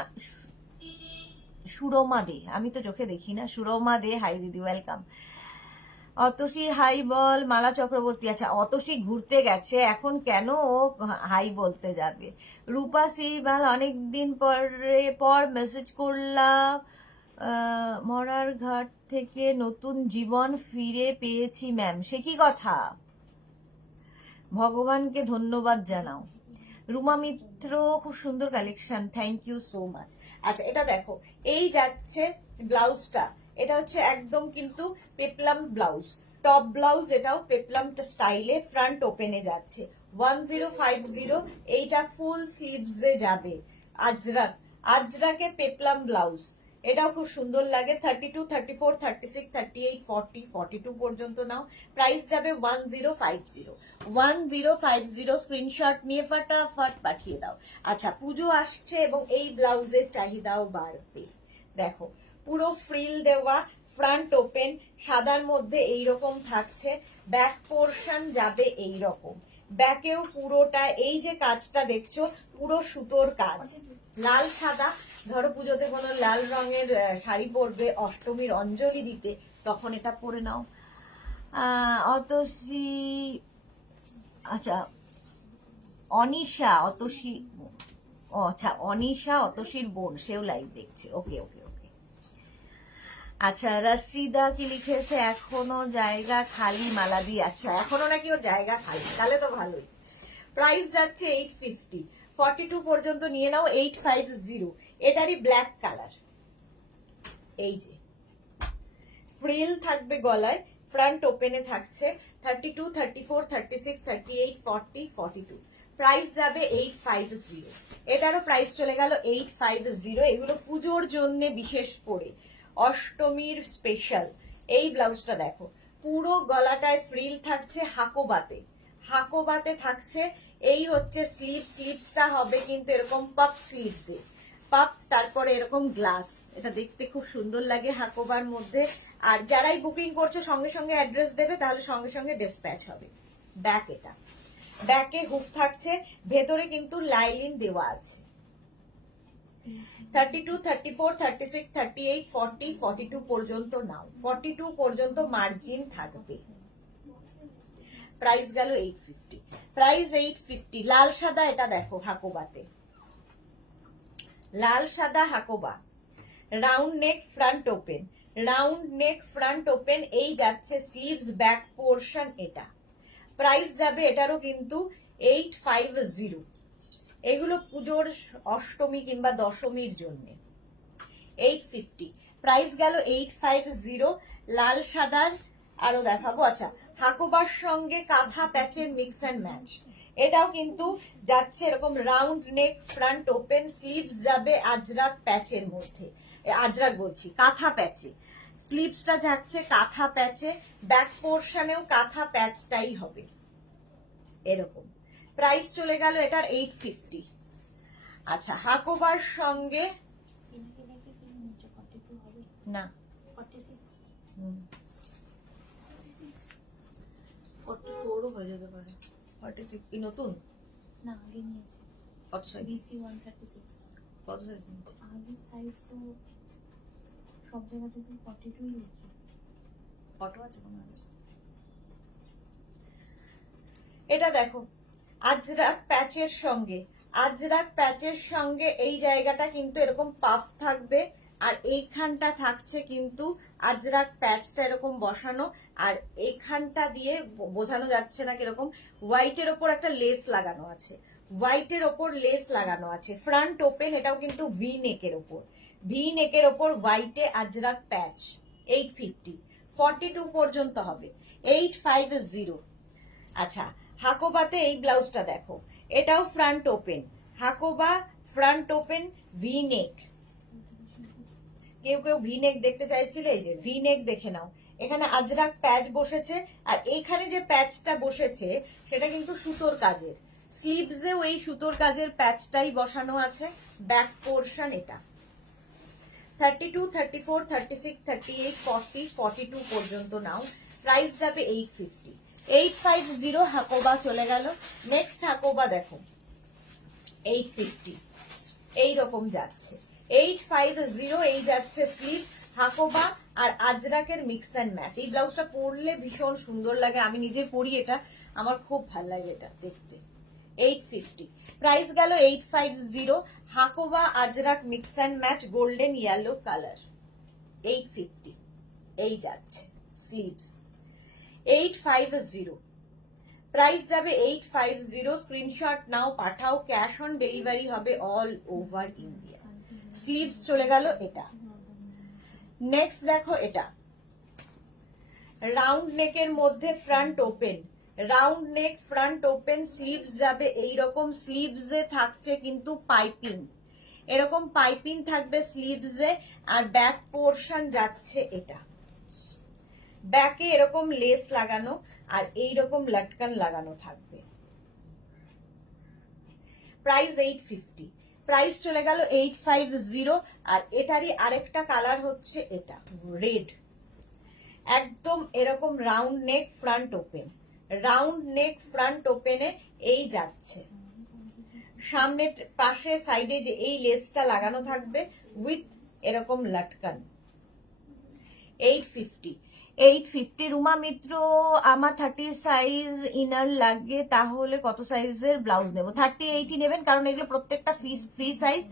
সুরমা দে, আমি তো চোখে দেখি না। সুরমা দে, হাই দিদি, ওয়েলকাম। অতসী হাই বল। মালা চক্রবর্তী, আচ্ছা অতসী ঘুরতে গেছে, এখন কেন ও হাই বলতে যাবে? রূপা সিবাল, অনেকদিন পর মেসেজ করলাম, মরার ঘাট থেকে নতুন জীবন ফিরে পেয়েছি ম্যাম, সে কি কথা? ভগবানকে ধন্যবাদ জানাও। রুমা মিত্র, খুব সুন্দর collection, thank you so much. আচ্ছা, এটা দেখো, এই যাচ্ছে ব্লাউজটা, এটা হচ্ছে একদম কিন্তু পেপলাম ব্লাউজ, টপ ব্লাউজ, এটাও পেপলাম স্টাইলে, ফ্রন্ট ওপেনে যাচ্ছে। 1050, এইটা ফুল স্লিভসে যাবে। আজরাক, আজরাকে পেপলাম ব্লাউজ, এটাও খুব সুন্দর লাগে। 32, 34, 36, 38, 40, 42 পর্যন্ত নাও, প্রাইস যাবে 1050, 1050। স্ক্রিনশট নিয়ে ফটাফট পাঠিয়ে দাও। আচ্ছা, পুজো আসছে এবং এই ব্লাউজের চাহিদাও বাড়বে। দেখো, পুরো ফ্রিল দেওয়া, ফ্রন্ট ওপেন, সাদার মধ্যে এইরকম থাকছে, ব্যাক পোর্শন যাবে এইরকম, ব্যাকেও পুরোটা এই যে কাজটা দেখছো পুরো সুতোর কাজ, লাল সাদা। ধরো পুজোতে কোনো লাল রঙের শাড়ি পরবে, অষ্টমীর অঞ্জলি দিতে, তখন এটা পরে নাও। অতসী, আচ্ছা অনিশা, অতসী, ও আচ্ছা অনিশা অতসীর বোন, সেও লাইভ দেখছে, ওকে ওকে ওকে। আচ্ছা, রাশিদা কি লিখেছে, এখনো জায়গা খালি মালাদি, আচ্ছা এখনো নাকি ওর জায়গা খালি, তাহলে তো ভালোই। প্রাইস যাচ্ছে 850, 42 পর্যন্ত নিয়ে নাও, 850। এটারই ব্ল্যাক কালার, এই যে ফ্রিল থাকবে গলায়, ফ্রন্ট ওপেনে থাকছে, 32, 34, 36, 38, 40, 42, প্রাইস যাবে 850। এটারও প্রাইস চলে গেল 850। এগুলো পুজোর জন্য বিশেষ করে, অষ্টমীর স্পেশাল। এই ব্লাউজটা দেখো, পুরো গলাটায় ফ্রিল থাকছে, হাকোবাতে, হাকোবাতে থাকছে। এই হচ্ছে স্লিভ, স্লিভসটা হবে কিন্তু এরকম পাপ স্লিভসে, পাপ, তারপরে এরকম গ্লাস, এটা দেখতে খুব সুন্দর লাগে হাকোবার মধ্যে। আর যারাই বুকিং করছো সঙ্গে সঙ্গে অ্যাড্রেস দেবে, তাহলে সঙ্গে সঙ্গে ডিসপ্যাচ হবে। ব্যাক, এটা ব্যাকে হুক থাকছে, ভেতরে কিন্তু লাইলিন দেওয়া আছে। 32, 34, 36, 38, 40, 42 পর্যন্ত নাও, 42 পর্যন্ত মার্জিন থাকবে। প্রাইস গেল 850, প্রাইস 850। লাল সাদা, এটা দেখো হাকোবাতে, লাল সাদা Hakoba, round neck, front open, round neck, front open, এই যাচ্ছে স্লিভস, ব্যাক পোর্শন এটা। প্রাইস যাবে এটারও কিন্তু 850। এগুলো পুজোর অষ্টমী কিংবা দশমীর জন্য। 850, প্রাইস গেল 850। লাল সাদার আরো দেখাবো। আচ্ছা, হাকোবার সঙ্গে কাঁথা প্যাচের মিক্স অ্যান্ড ম্যাচ, এটাও কিন্তু যাচ্ছে এরকম round neck, front open, sleeves যাবে আজরাক প্যাচের মধ্যে, আজরাক বলছি কাঁথা প্যাচে, স্লিভসটা যাচ্ছে কাঁথা প্যাচে, ব্যাক পোর্শনেও কাঁথা প্যাচটাই হবে এরকম। প্রাইস চলে গেল এটার 850। আচ্ছা, হাকোবার সঙ্গে এনাকে দেখে কি মনে হচ্ছে 42 হবে? না 46 44ও হয়ে যেতে পারে। 46 কি নতুন? না, আগে নিয়েছে কত সাইজ? BC 136। কত সাইজ নিয়েছে? আগে সাইজ তো সব জায়গাতে তো 42ই লিখি। ফটো আছে কোনো? এটা দেখো, আজরাক প্যাচের সঙ্গে, আজরাক প্যাচের সঙ্গে এই জায়গাটা কিন্তু এরকম পাফ থাকবে, আর এইখানটা থাকছে কিন্তু আজরাক প্যাচটা এরকম বসানো, আর এইখানটা দিয়ে বোঝানো যাচ্ছে না কিরকম, হোয়াইটের ওপর একটা লেস লাগানো আছে, হোয়াইটের ওপর লেস লাগানো আছে, ফ্রন্ট ওপেন, এটাও কিন্তু ভি নেকের ওপর, ভি নেকের ওপর হোয়াইটে আজরাক প্যাচ। 850, 42 পর্যন্ত হবে, 850। আচ্ছা, হাকোবাতে এই ব্লাউজটা দেখো, এটাও front open, Hakoba front open, V নেক। কেউ কেউ ভি নেক দেখতে চাইছিলে, এই যে ভি নেক দেখে নাও, এখানে আজরাক প্যাচ বসেছে, আর এইখানে যে প্যাচটা বসেছে সেটা কিন্তু সুতোর কাজের, স্লিভসেও এই সুতোর কাজের প্যাচটাই বসানো আছে। ব্যাক পোর্শন এটা 32, 34, 36, 38, 40, 42 পর্যন্ত নাও। প্রাইস যাবে 850, 850 হাকোবা চলে গেল। নেক্সট হাকোবা দেখো, 850 এইরকম যাচ্ছে, 850 এই যাচ্ছে স্লিভ, হাকোবা আর আজরাকের মিক্স অ্যান্ড ম্যাচ। এই ব্লাউজটা পরলে ভীষণ সুন্দর লাগে, আমি নিজে পরি এটা, আমার খুব ভালো লাগে এটা দেখতে। 850 প্রাইস গেল, 850 Hakoba Ajrak mix and match golden yellow colour, 850 এই যাচ্ছে স্লিভস। 850 প্রাইস যাবে, 850 স্ক্রিনশট নাও, পাঠাও, ক্যাশ অন ডেলিভারি হবে অল ওভার ইন্ডিয়া। স্লিভস চলে গেল এটা। নেক্সট দেখো, এটা রাউন্ড নেকের মধ্যে front open, round neck front open, sleeves যাবে এইরকম, স্লিভসে থাকছে কিন্তু পাইপিং, এরকম পাইপিং থাকবে স্লিভসে, আর ব্যাক পোর্শন যাচ্ছে এটা, ব্যাকে এরকম লেস লাগানো আর এইরকম লটকন লাগানো থাকবে। প্রাইস 850, প্রাইস চলে গেল 850। আর এটারই আরেকটা কালার হচ্ছে এটা রেড, একদম এরকম round neck front open, round neck front ওপেনে এই যাচ্ছে, সামনের পাশে সাইডে যে এই লেসটা লাগানো থাকবে উইথ এরকম লটকন। 850, 850 রুমা মিত্র, আমার 30 সাইজ ইনার লাগে, তাহলে কত সাইজের ব্লাউজ নেব? 30-80 নেবেন, কারণ এগুলো প্রত্যেকটা ফ্রি সাইজ,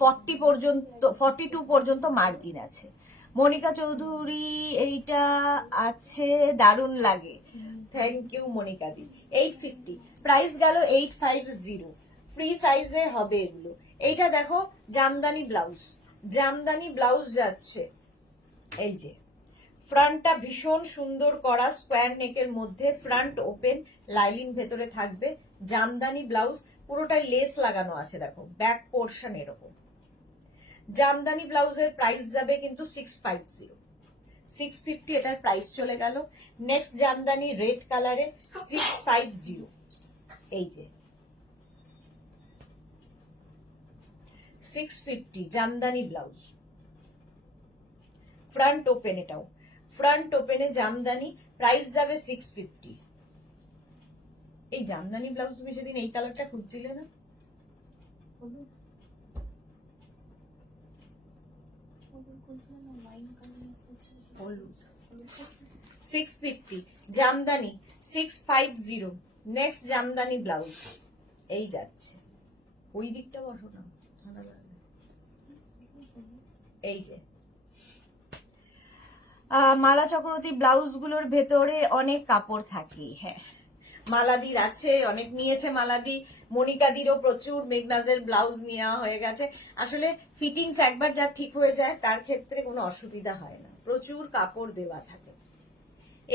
40 পর্যন্ত, 42 পর্যন্ত মার্জিন আছে। মনিকা চৌধুরী, এইটা আছে, দারুণ লাগে, থ্যাংক ইউ মনিকা দি। 850 প্রাইস গেল, 850 ফ্রি সাইজে হবে এগুলো। এইটা দেখো জামদানি ব্লাউজ, জামদানি ব্লাউজ যাচ্ছে, এই যে ফ্রন্টটা ভীষণ সুন্দর করা, স্কোয়ার নেকের মধ্যে ফ্রন্ট ওপেন, লাইলিং ভেতরে থাকবে, জামদানি ব্লাউজ, পুরোটাই লেস লাগানো আছে, দেখো ব্যাক পোর্শন এরকম। জামদানি ব্লাউজের প্রাইস যাবে কিন্তু 650, 650 এটার প্রাইস চলে গেল। নেক্সট জামদানি রেড কালারে 650, এই যে 650 জামদানি ব্লাউজ, ফ্রন্ট ওপেন, এটাও ফ্রন্ট ওপেনে জামদানি, প্রাইস যাবে 650। এই জামদানি ব্লাউজ তুমি সেদিন এই কালারটা খুঁজছিলে না? 650 জামদানি, 650 নেক্সট জামদানি ব্লাউজ, এই যাচ্ছে, ওই দিকটা বসো না, ঠান্ডা লাগবে। এই যে মালা চক্রবর্তী ব্লাউজ গুলোর ভেতরে অনেক কাপড় থাকে, হ্যাঁ মালাদির আছে, অনেক নিয়েছে মালাদি, মনিকাদিরও প্রচুর মেঘনাজের ব্লাউজ নেওয়া হয়ে গেছে। আসলে ফিটিংস একবার যা ঠিক হয়ে যায় তার ক্ষেত্রে কোনো অসুবিধা হয় না, প্রচুর কাপড় দেওয়া থাকে।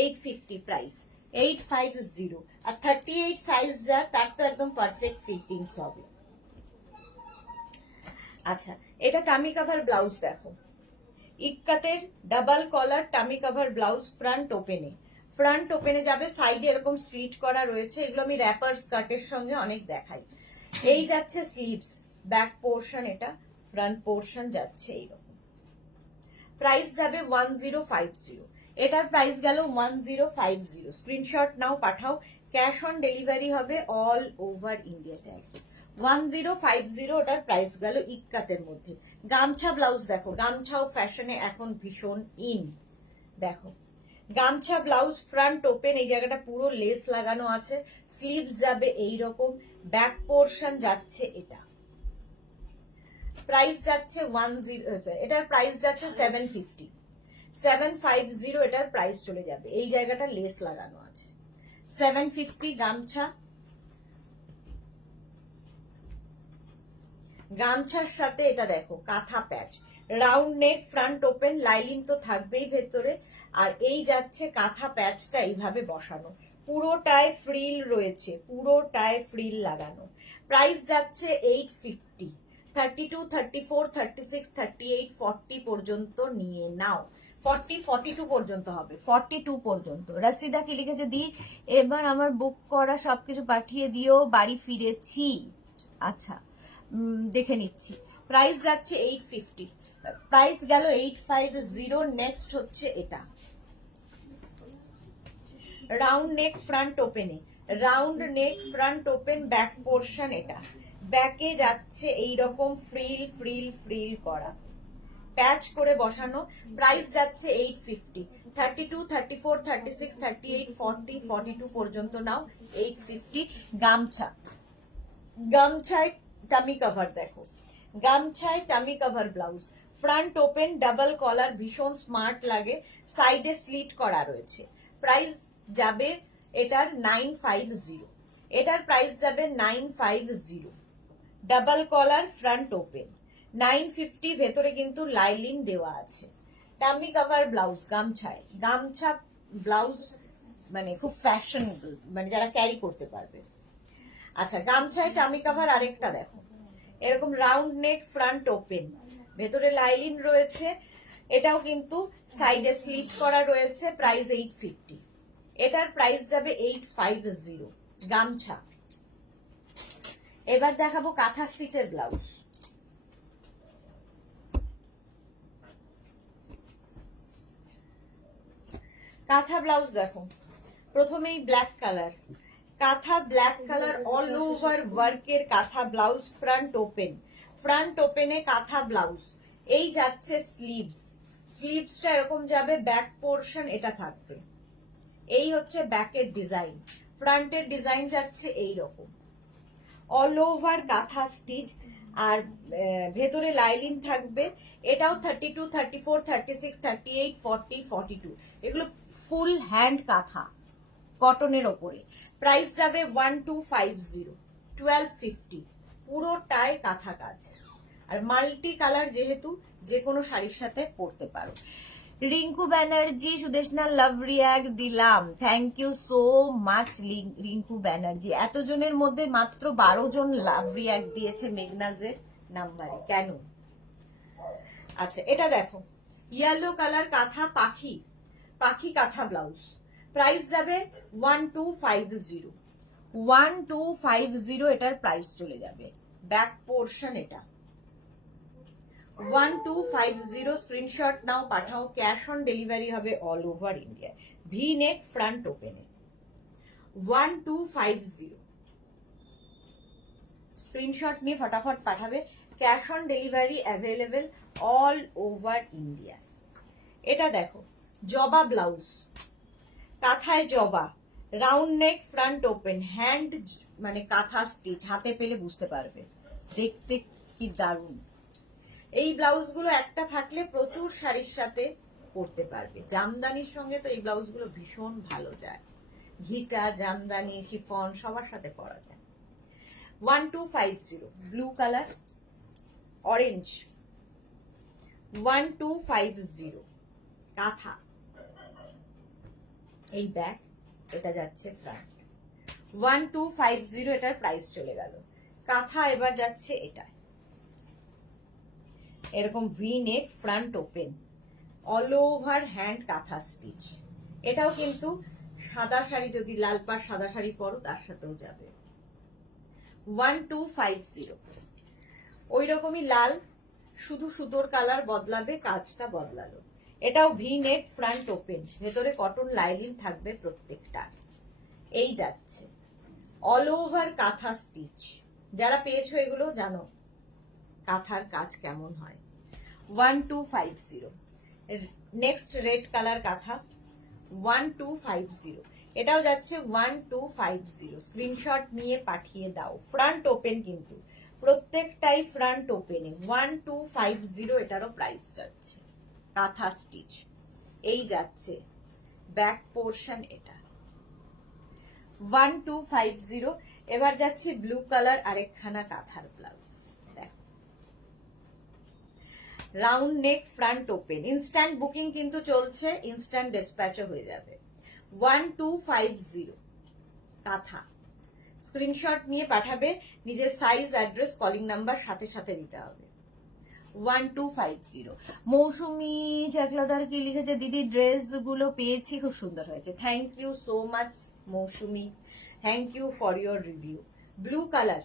850 প্রাইস, 850। আর 38 সাইজ যার, তার তো একদম পারফেক্ট ফিটিংস হবে। আচ্ছা, এটা টামি কাভার ব্লাউজ দেখো, ইক্কাতের ডাবল কলার টামি কাভার ব্লাউজ, ফ্রন্ট ওপেনে, ফ্রন্ট ওপেনে যাবে, সাইডে এরকম স্লিট করা রয়েছে, এগুলো আমি র্যাপার স্কার্টের সঙ্গে অনেক দেখাই। এই যাচ্ছে স্লিভস, ব্যাক পোর্শন এটা, ফ্রন্ট পোর্শন যাচ্ছে এইরকম। প্রাইস যাবে 1050। এটার প্রাইস গেল 1050। স্ক্রিনশট নাও, পাঠাও। ক্যাশ অন ডেলিভারি হবে অল ওভার ইন্ডিয়াতে একদম। 1050 ওটার প্রাইস গেল ইক্কাতের মধ্যে। গামছা ব্লাউজ দেখো, গামছাও ফ্যাশনে এখন ভীষণ ইন। দেখো গামছা ব্লাউজ ফ্রন্ট ওপেন, এই জায়গাটা পুরো লেস লাগানো আছে, স্লিভস যাবে এইরকম, ব্যাক পোর্শন যাচ্ছে এটা। প্রাইস যাচ্ছে 10, এটার প্রাইস যাচ্ছে 750। 750 এটার প্রাইস চলে যাবে, এই জায়গাটা লেস লাগানো আছে। 750 গামছা। গামছার সাথে এটা দেখো কাঁথা প্যাচ, রাউন্ড নেক, ফ্রন্ট ওপেন, লাইলিং তো থাকবেই ভেতরে, আর এই যাচ্ছে কাঁথা প্যাচটা এইভাবে বসানো, পুরোটায় ফ্রিল রয়েছে, পুরোটায় ফ্রিল লাগানো। প্রাইস যাচ্ছে 850। 32, 34, 36, 38, 40 পর্যন্ত নিয়ে নাও। 40, 42 পর্যন্ত হবে, 42 পর্যন্ত। রাশিদা কি লিখেছে, দি এবার আমার বুক করা সবকিছু পাঠিয়ে দিও, বাড়ি ফিরেছি। আচ্ছা, দেখে নিচ্ছি। প্রাইস যাচ্ছে 850, প্রাইস গেল 850। নেক্সট হচ্ছে এটা রাউন্ড নেক ফ্রন্ট ওপেনে, round neck front open, back portion এটা, ব্যাকে যাচ্ছে এইরকম ফ্রিল ফ্রিল ফ্রিল করা, প্যাচ করে বসানো। প্রাইস যাচ্ছে 850। 32, 34, 36, 38, 40, 42 পর্যন্ত নাও, 850। গামছা, গামছায় টামি কভার দেখো, গামছায় tummy cover blouse, front open, double collar, ভীষণ স্মার্ট লাগে, সাইডে স্লিট করা রয়েছে। প্রাইস যাবে এটার 950। এটার প্রাইস যাবে 950। ডাবল কলার, ফ্রন্ট ওপেন, 950। ভেতরে কিন্তু লাইলিং দেওয়া আছে। টামি কভার ব্লাউজ গামছায়, গামছা ব্লাউজ মানে খুব ফ্যাশনেবল, মানে যারা ক্যারি করতে পারবে। আচ্ছা, গামছায় টামি কভার আরেকটা দেখো, এরকম রাউন্ড নেক, ফ্রন্ট ওপেন, ভেতরে লাইলিং রয়েছে, এটাও কিন্তু সাইডে স্লিট করা রয়েছে। প্রাইস 850। এটার প্রাইস যাবে 850 গামছা। এবার দেখাবো কাঁথা স্টিচের ব্লাউজ। কাঁথা ব্লাউজ দেখো, প্রথমেই ব্ল্যাক কালার, কাঁথা ব্ল্যাক কালার, অল ওভার ওয়ার্কের কাঁথা ব্লাউজ, ফ্রন্ট ওপেন, ফ্রন্ট ওপেনে কাঁথা ব্লাউজ। এই যাচ্ছে স্লিভস, স্লিভসটা এরকম যাবে, ব্যাক পোর্শন এটা থাকবে, এই হচ্ছে ব্যাকের ডিজাইন, ফ্রন্টের ডিজাইন যাচ্ছে এই রকম, অল ওভার কাঁথা স্টিচ, আর ভেতরে লাইলিং থাকবে। এটাও 32, 34, 36, 38, 40, 42, এগুলো ফুল হ্যান্ড কাঁথা কটনের ওপরে। প্রাইস যাবে 1250, 1250, পুরোটায় কাঁথা কাজ, আর মাল্টি কালার, যেহেতু যে কোনো শাড়ির সাথে পরতে পারো। রিঙ্কু ব্যানার্জি, সুদেশনা লাভ রিয়াক্ট দিলাম, thank you so much Rinku Banerjee. এতজনের মধ্যে মাত্র 12 জন লাভ রিয়াক্ট দিয়েছে মেঘনাজের নাম্বারে, কেন? আচ্ছা, এটা দেখো ইয়েলো কালার কাঁথা, পাখি, পাখি কাঁথা ব্লাউজ, প্রাইস যাবে 1250। 1250 এটার প্রাইস চলে যাবে। ব্যাক পোর্শন এটা 1250। স্ক্রিনশট নাও, পাঠাও। ক্যাশ অন ডেলিভারি হবে all over India. V neck, front ওপেনে 1250। স্ক্রিনশট নিয়ে ফটাফট পাঠাবে। Cash on delivery available all over India. এটা দেখো জবা ব্লাউজ, কাঁথায় জবা, round neck, front open, hand মানে কাঁথা স্টিচ, হাতে পেলে বুঝতে পারবে, দেখতে কি দারুণ। এই ব্লাউজগুলো একটা থাকলে প্রচুর শাড়ির সাথে পরতে পারবে। জামদানির সঙ্গে তো এই ব্লাউজগুলো ভীষণ ভালো যায়, ঘিচা, জামদানি, শিফন সবার সাথে পরা যায়। 1250। ব্লু কালার, অরেঞ্জ, 1250 কাঁথা, এই ব্যাক, এটা যাচ্ছে ফ্রন্ট, 1250 এটার প্রাইস চলে গেল। কাঁথা এবার যাচ্ছে এটা, এরকম V neck, front open, all over hand কাঁথা স্টিচ। এটাও কিন্তু সাদা শাড়ি, যদি লাল পাড় সাদা শাড়ি পরো তার সাথেও যাবে। 1250। ওই রকমই লাল, শুধু সুতোর কালার বদলাবে, কাজটা বদলালো। এটাও ভি নেক ফ্রন্ট ওপেন, ভেতরে কটন লাইনিং থাকবে প্রত্যেকটা। এই যাচ্ছে অল ওভার কাঁথা স্টিচ। যারা পেয়েছো এগুলো জানো কাঁথার কাজ কেমন হয়। 1250। নেক্সট রেড কালার কাঁথা 1250। এটাও যাচ্ছে 1250। স্ক্রিনশট নিয়ে পাঠিয়ে দাও। ফ্রন্ট ওপেন কিন্তু প্রত্যেকটাই ফ্রন্ট ওপেনে। 1250 এটারও প্রাইস যাচ্ছে। কাঁথা স্টিচ এই যাচ্ছে, ব্যাক পোর্শন এটা 1250। এবার যাচ্ছে ব্লু কালার আরেকখানা কাঁথার ব্লাউজ। দেখো round neck front open, instant booking কিন্তু চলছে, ইনস্ট্যান্ট ডিসপ্যাচও হয়ে যাবে। 1250 কাঁথা। স্ক্রিনশট নিয়ে পাঠাবে, নিজের সাইজ, অ্যাড্রেস, কলিং নাম্বার সাথে সাথে দিতে হবে। 1250। মৌসুমি চাকলাদার কি লিখেছে, দিদি ড্রেস গুলো পেয়েছি, খুব সুন্দর হয়েছে। Thank you so much Mousumi, thank you for your review. Blue colour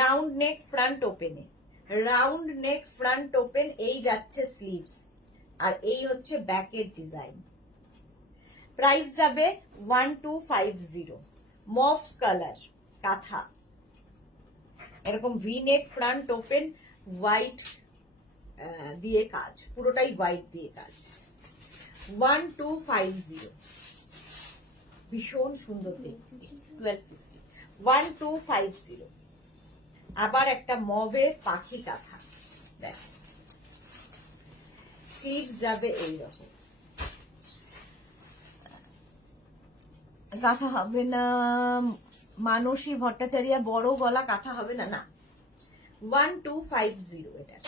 round neck front ওপেনে, রাউন্ড নেক ফ্রন্ট ওপেন। এই যাচ্ছে স্লিভস, আর এই হচ্ছে ব্যাকের ডিজাইন। প্রাইস যাবে 1250। মফ কালার কাঁথা, এরকম V neck front open, white দিয়ে কাজ, পুরোটাই হোয়াইট দিয়ে কাজ। 1250, ভীষণ সুন্দর দেখতে। 1250, 1250। আবার একটা মভে পাখি কাঁথা, দেখ স্লিভস যাবে এইরকম। কাঁথা হবে না মানসী ভট্টাচার্য, বড় গলা কাঁথা হবে না, না 1250 এটা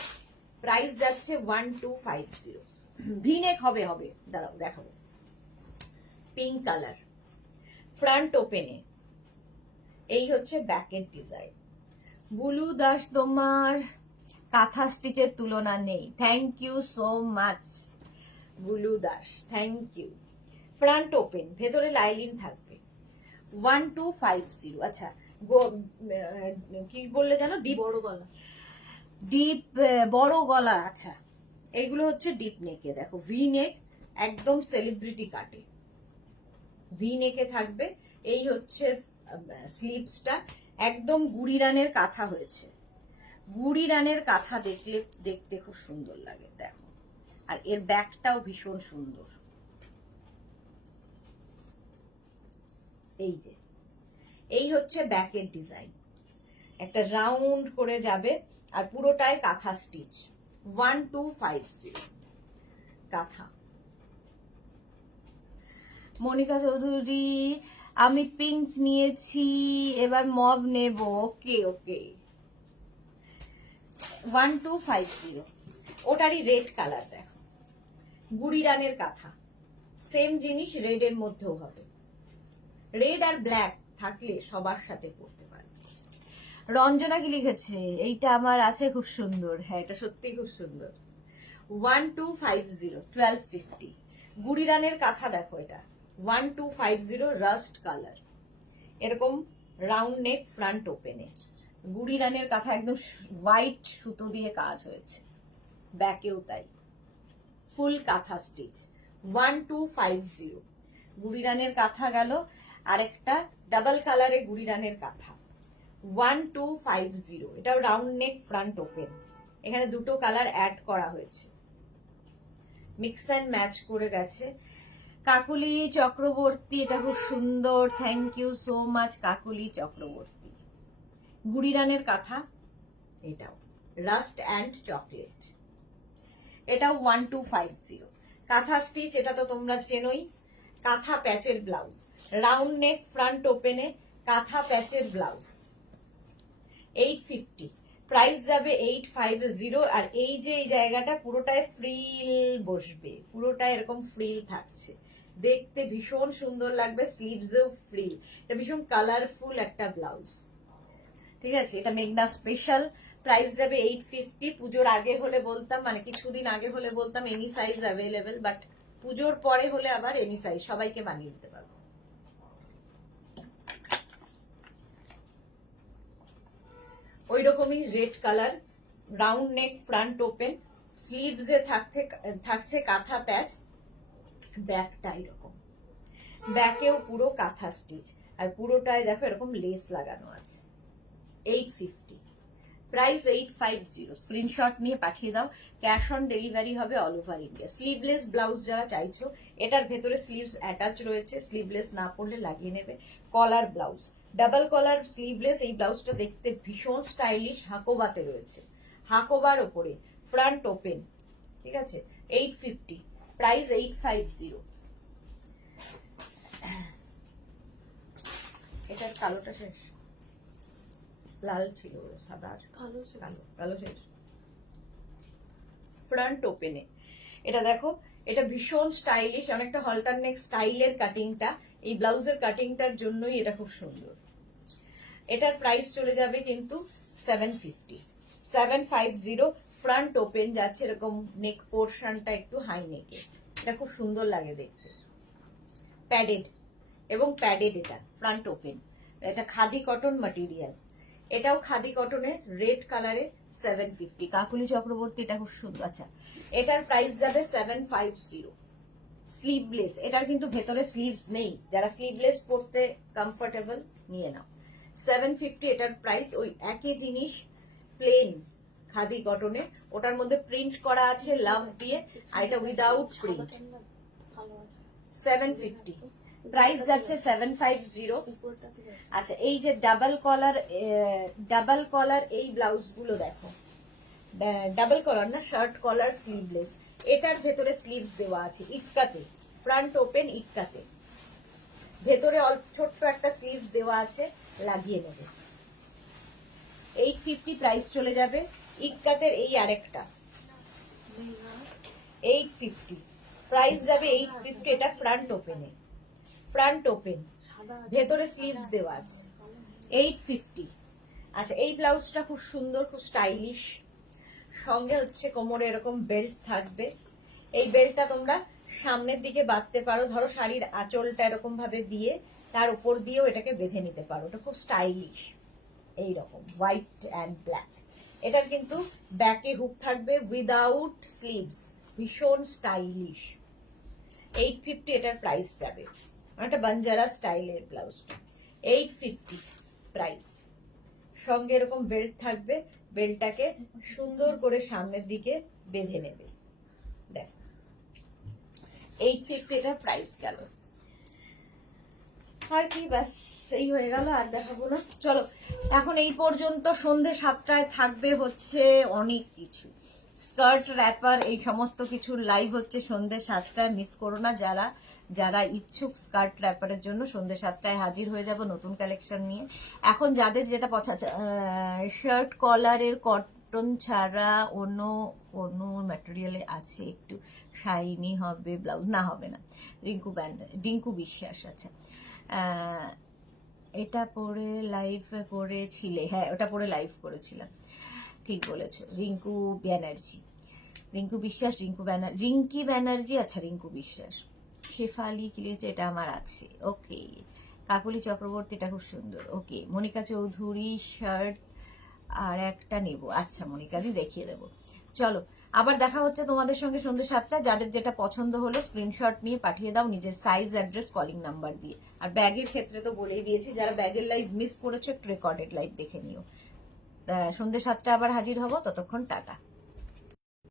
প্রাইস যাচ্ছে। 1250 ভিনেক হবে, হবে দাঁড়াও দেখাবো। পিঙ্ক কালার ফ্রন্ট ওপেনে, এই হচ্ছে ব্যাকের ডিজাইন। বুলু দাস, তোমার কাঁথা স্টিচের তুলনা নেই। Thank you so much Bulu Das, thank you. Front open, ভেতরে লাইলিন থাকবে। 1250। আচ্ছা কি বললে জানো, ডিপ বড় গলা, ডিপ বড় গলা। আচ্ছা এইগুলো হচ্ছে ডিপ নেকে, দেখো ভি নেক, একদম সেলিব্রিটি কাটে, ভি নেকে থাকবে। এই হচ্ছে স্লিভসটা, একদম গুড়ি রানের কাঁথা হয়েছে। গুড়ি রানের কাঁথা দেখলে দেখতে খুব সুন্দর লাগে, দেখো। আর এর ব্যাকটাও ভীষণ সুন্দর। এই যে এই হচ্ছে ব্যাকের ডিজাইন, একটা রাউন্ড করে যাবে, আর পুরোটাই কাঁথা স্টিচ। 1250 কাঁথা। মনিকা চৌধুরী, আমি পিঙ্ক নিয়েছি, এবার মভ নেব। ওকে ওকে, 1250। ওটারই রেড কালার দেখো, গুড়ি রানের কাঁথা, সেম জিনিস রেডের মধ্যেও হবে। রেড আর ব্ল্যাক থাকলে সবার সাথে পড়তে পারে। রঞ্জনা কি লিখেছে, এইটা আমার আছে, খুব সুন্দর। হ্যাঁ এটা সত্যি খুব সুন্দর। 1250, 1250 গুড়ি রানের কাঁথা দেখো এটা। 1250 রাস্ট কালার, এরকম রাউন্ড নেক ফ্রন্ট ওপেনে, গুড়ি রানের কাঁথা, একদম হোয়াইট সুতো দিয়ে কাজ হয়েছে, ব্যাকেও তাই, ফুল কাঁথা স্টিচ। 1250 গুড়ি রানের কাঁথা গেল। আরেকটা ডাবল কালারে গুড়ি রানের কাঁথা 1250। এটাও রাউন্ড নেক ফ্রন্ট ওপেন, এখানে দুটো কালার অ্যাড করা হয়েছে, মিক্স অ্যান্ড ম্যাচ করে গেছে। কাকুলি চক্রবর্তী, এটা খুব সুন্দর, thank you so much Kakuli Chakraborty. গুড়ি রানের কাঁথা, এটাও রাস্ট অ্যান্ড চকলেট, এটাও 1250 কাঁথা স্টিচ। এটা তো তোমরা চেনোই, কাঁথা প্যাচের ব্লাউজ, রাউন্ড নেক ফ্রন্ট ওপেনে কাঁথা প্যাচের ব্লাউজ। 850 প্রাইস যাবে 850। আর এই যে এই জায়গাটা পুরোটায় ফ্রিল বসবে, পুরোটা এরকম ফ্রিল থাকছে, দেখতে ভীষণ সুন্দর লাগবে। স্লিভসেও ফ্রিল, এটা ভীষণ কালারফুল একটা ব্লাউজ। ঠিক আছে, এটা মেঘনা স্পেশাল। প্রাইস যাবে 850। পুজোর আগে হলে বলতাম, মানে কিছুদিন আগে হলে বলতাম এনি সাইজ অ্যাভেলেবেল, বাট পুজোর পরে হলে আবার এনি সাইজ, সবাইকে বানিয়ে দিতে পারবো। ওই রকমই red colour round neck, front open, স্লিভসে থাকছে কাঁথা প্যাচ, ব্যাকটা এরকম, ব্যাকেও পুরো কাঁথা স্টিচ, আর পুরোটায় দেখো এরকম লেস লাগানো আছে। 850, প্রাইস 850। স্ক্রিনশট নিয়ে পাঠিয়ে দাও, ক্যাশ অন ডেলিভারি হবে all over India. Sleeveless blouse যারা চাইছো, এটার ভেতরে স্লিভস অ্যাটাচ রয়েছে, স্লিভলেস না পড়লে লাগিয়ে নেবে। কলার ব্লাউজ, ডাবল কলার স্লিভলেস, এই ব্লাউজটা দেখতে ভীষণ স্টাইলিশ, হাকোবাতে রয়েছে, হাকোবার ওপরে ফ্রন্ট ওপেন, ঠিক আছে। 850, প্রাইস 850। এটার কালোটা শেষ, লাল ছিল, সাদা কালো ছিল। কালো, কালো শেষ। ফ্রন্ট ওপেনে এটা দেখো, এটা ভীষণ স্টাইলিশ, অনেকটা হলটার নেক স্টাইলের কাটিংটা, এই ব্লাউজের কাটিংটার জন্যই এটা খুব সুন্দর। এটার প্রাইস চলে যাবে কিন্তু 750, 750। ফ্রন্ট ওপেন যাচ্ছে, এরকম নেক পোর্শনটা একটু হাই নেকে, এটা খুব সুন্দর লাগে দেখতে, প্যাডেড এবং প্যাডেড, এটা ফ্রন্ট ওপেন, এটা খাদি কটন ম্যাটেরিয়াল, এটাও খাদি কটনের রেড কালারে 750। কাকুলি চক্রবর্তী, এটা খুব সুন্দর। আচ্ছা, এটার প্রাইস যাবে 750। স্লিভলেস, এটার কিন্তু ভেতরে স্লিভস নেই, যারা স্লিভলেস পরতে কমফোর্টেবল নিয়ে নাও। 750 এটার প্রাইস। ওই একই জিনিস প্লেন খাদি কটনের, ওটার মধ্যে প্রিন্ট করা আছে লাভ দিয়ে, আর এটা উইদাউট প্রিন্ট। সাদাটার না ভালো আছে। 750, প্রাইস যাচ্ছে 750। উপরটাতে আছে। আচ্ছা, এই যে ডাবল কলার এই ব্লাউজ গুলো দেখো, ডাবল কলার না, শার্ট কলার স্লিভলেস, এটার ভেতরে স্লিভস দেওয়া আছে ইক্কাতে, ফ্রন্ট ওপেন ইক্কাতে, ভেতরে ছোট্ট একটা স্লিভস দেওয়া আছে, লাগিয়ে নেবে। 850 প্রাইস চলে যাবে। ইক্কাতের এই আরেকটা নেই না, 850, প্রাইস যাবে 850। এটা ফ্রন্ট ওপেনে, ফ্রন্ট ওপেন, সাদা আছে। ভেতরে স্লিভস দেওয়া আছে, 850। আচ্ছা, এই ব্লাউজটা খুব সুন্দর, খুব স্টাইলিশ, সঙ্গে হচ্ছে কোমরে এরকম বেল্ট থাকবে। এই বেল্টটা তোমরা সামনের দিকে বাঁধতে পারো, ধরো শাড়ির আঁচলটা এরকম ভাবে দিয়ে তার উপর দিয়েও এটাকে বেঁধে নিতে পারো, এটা খুব স্টাইলিশ। এইরকম হোয়াইট অ্যান্ড ব্ল্যাক, এটার কিন্তু ব্যাকে হুক থাকবে উইদাউট স্লিভস, ভীষণ স্টাইলিশ। 850 এটার প্রাইস যাবে, একটা বাঞ্জারা স্টাইলের ব্লাউজটা। 850 প্রাইস, সঙ্গে এরকম বেল্ট থাকবে, বেল্টটাকে সুন্দর করে সামনের দিকে বেঁধে নেবে। দেখ, 850 এটার প্রাইস গেল। আর কি, ব্যাস এই হয়ে গেল, আর দেখাবো না। চলো, এখন এই পর্যন্ত। সন্ধে 7টায় থাকবে হচ্ছে অনেক কিছু, স্কার্ট, র্যাপার, এই সমস্ত কিছু লাইভ হচ্ছে সন্ধে 7টায়, মিস করো না। যারা ইচ্ছুক স্কার্ট র্যাপারের জন্য সন্ধে 7টায় হাজির হয়ে যাব নতুন কালেকশন নিয়ে। এখন যাদের যেটা পছন্দ, শার্ট কলারের কটন ছাড়া অন্য ম্যাটেরিয়ালে আছে, একটু শাইনি হবে ব্লাউজ, না হবে না। রিঙ্কু বিশ্বাস, আচ্ছা এটা পরে লাইভ করেছিলে, হ্যাঁ ওটা পরে লাইভ করেছিলাম, ঠিক বলেছো। রিঙ্কু বিশ্বাস, রিঙ্কি ব্যানার্জি, আচ্ছা রিঙ্কু বিশ্বাস। শেফালি কি লিখেছে, এটা আমার আছে, ওকে। কাকুলি চক্রবর্তী, এটা খুব সুন্দর, ওকে। মনিকা চৌধুরী, শার্ট আর একটা নেব, আচ্ছা মনিকাদি দেখিয়ে দেবো। চলো, আবার দেখা হচ্ছে তোমাদের সঙ্গে সন্ধ্যে 7টা। যাদের যেটা পছন্দ হলো স্ক্রিনশট নিয়ে পাঠিয়ে দাও নিজের সাইজ, অ্যাড্রেস, কলিং নাম্বার দিয়ে। আর ব্যাগের ক্ষেত্রে তো বলেই দিয়েছি, যারা ব্যাগের লাইভ মিস করেছো একটু রেকর্ডেড লাইভ দেখে নিও। সন্ধ্যে 7টা আবার হাজির হব, ততক্ষণ টাটা।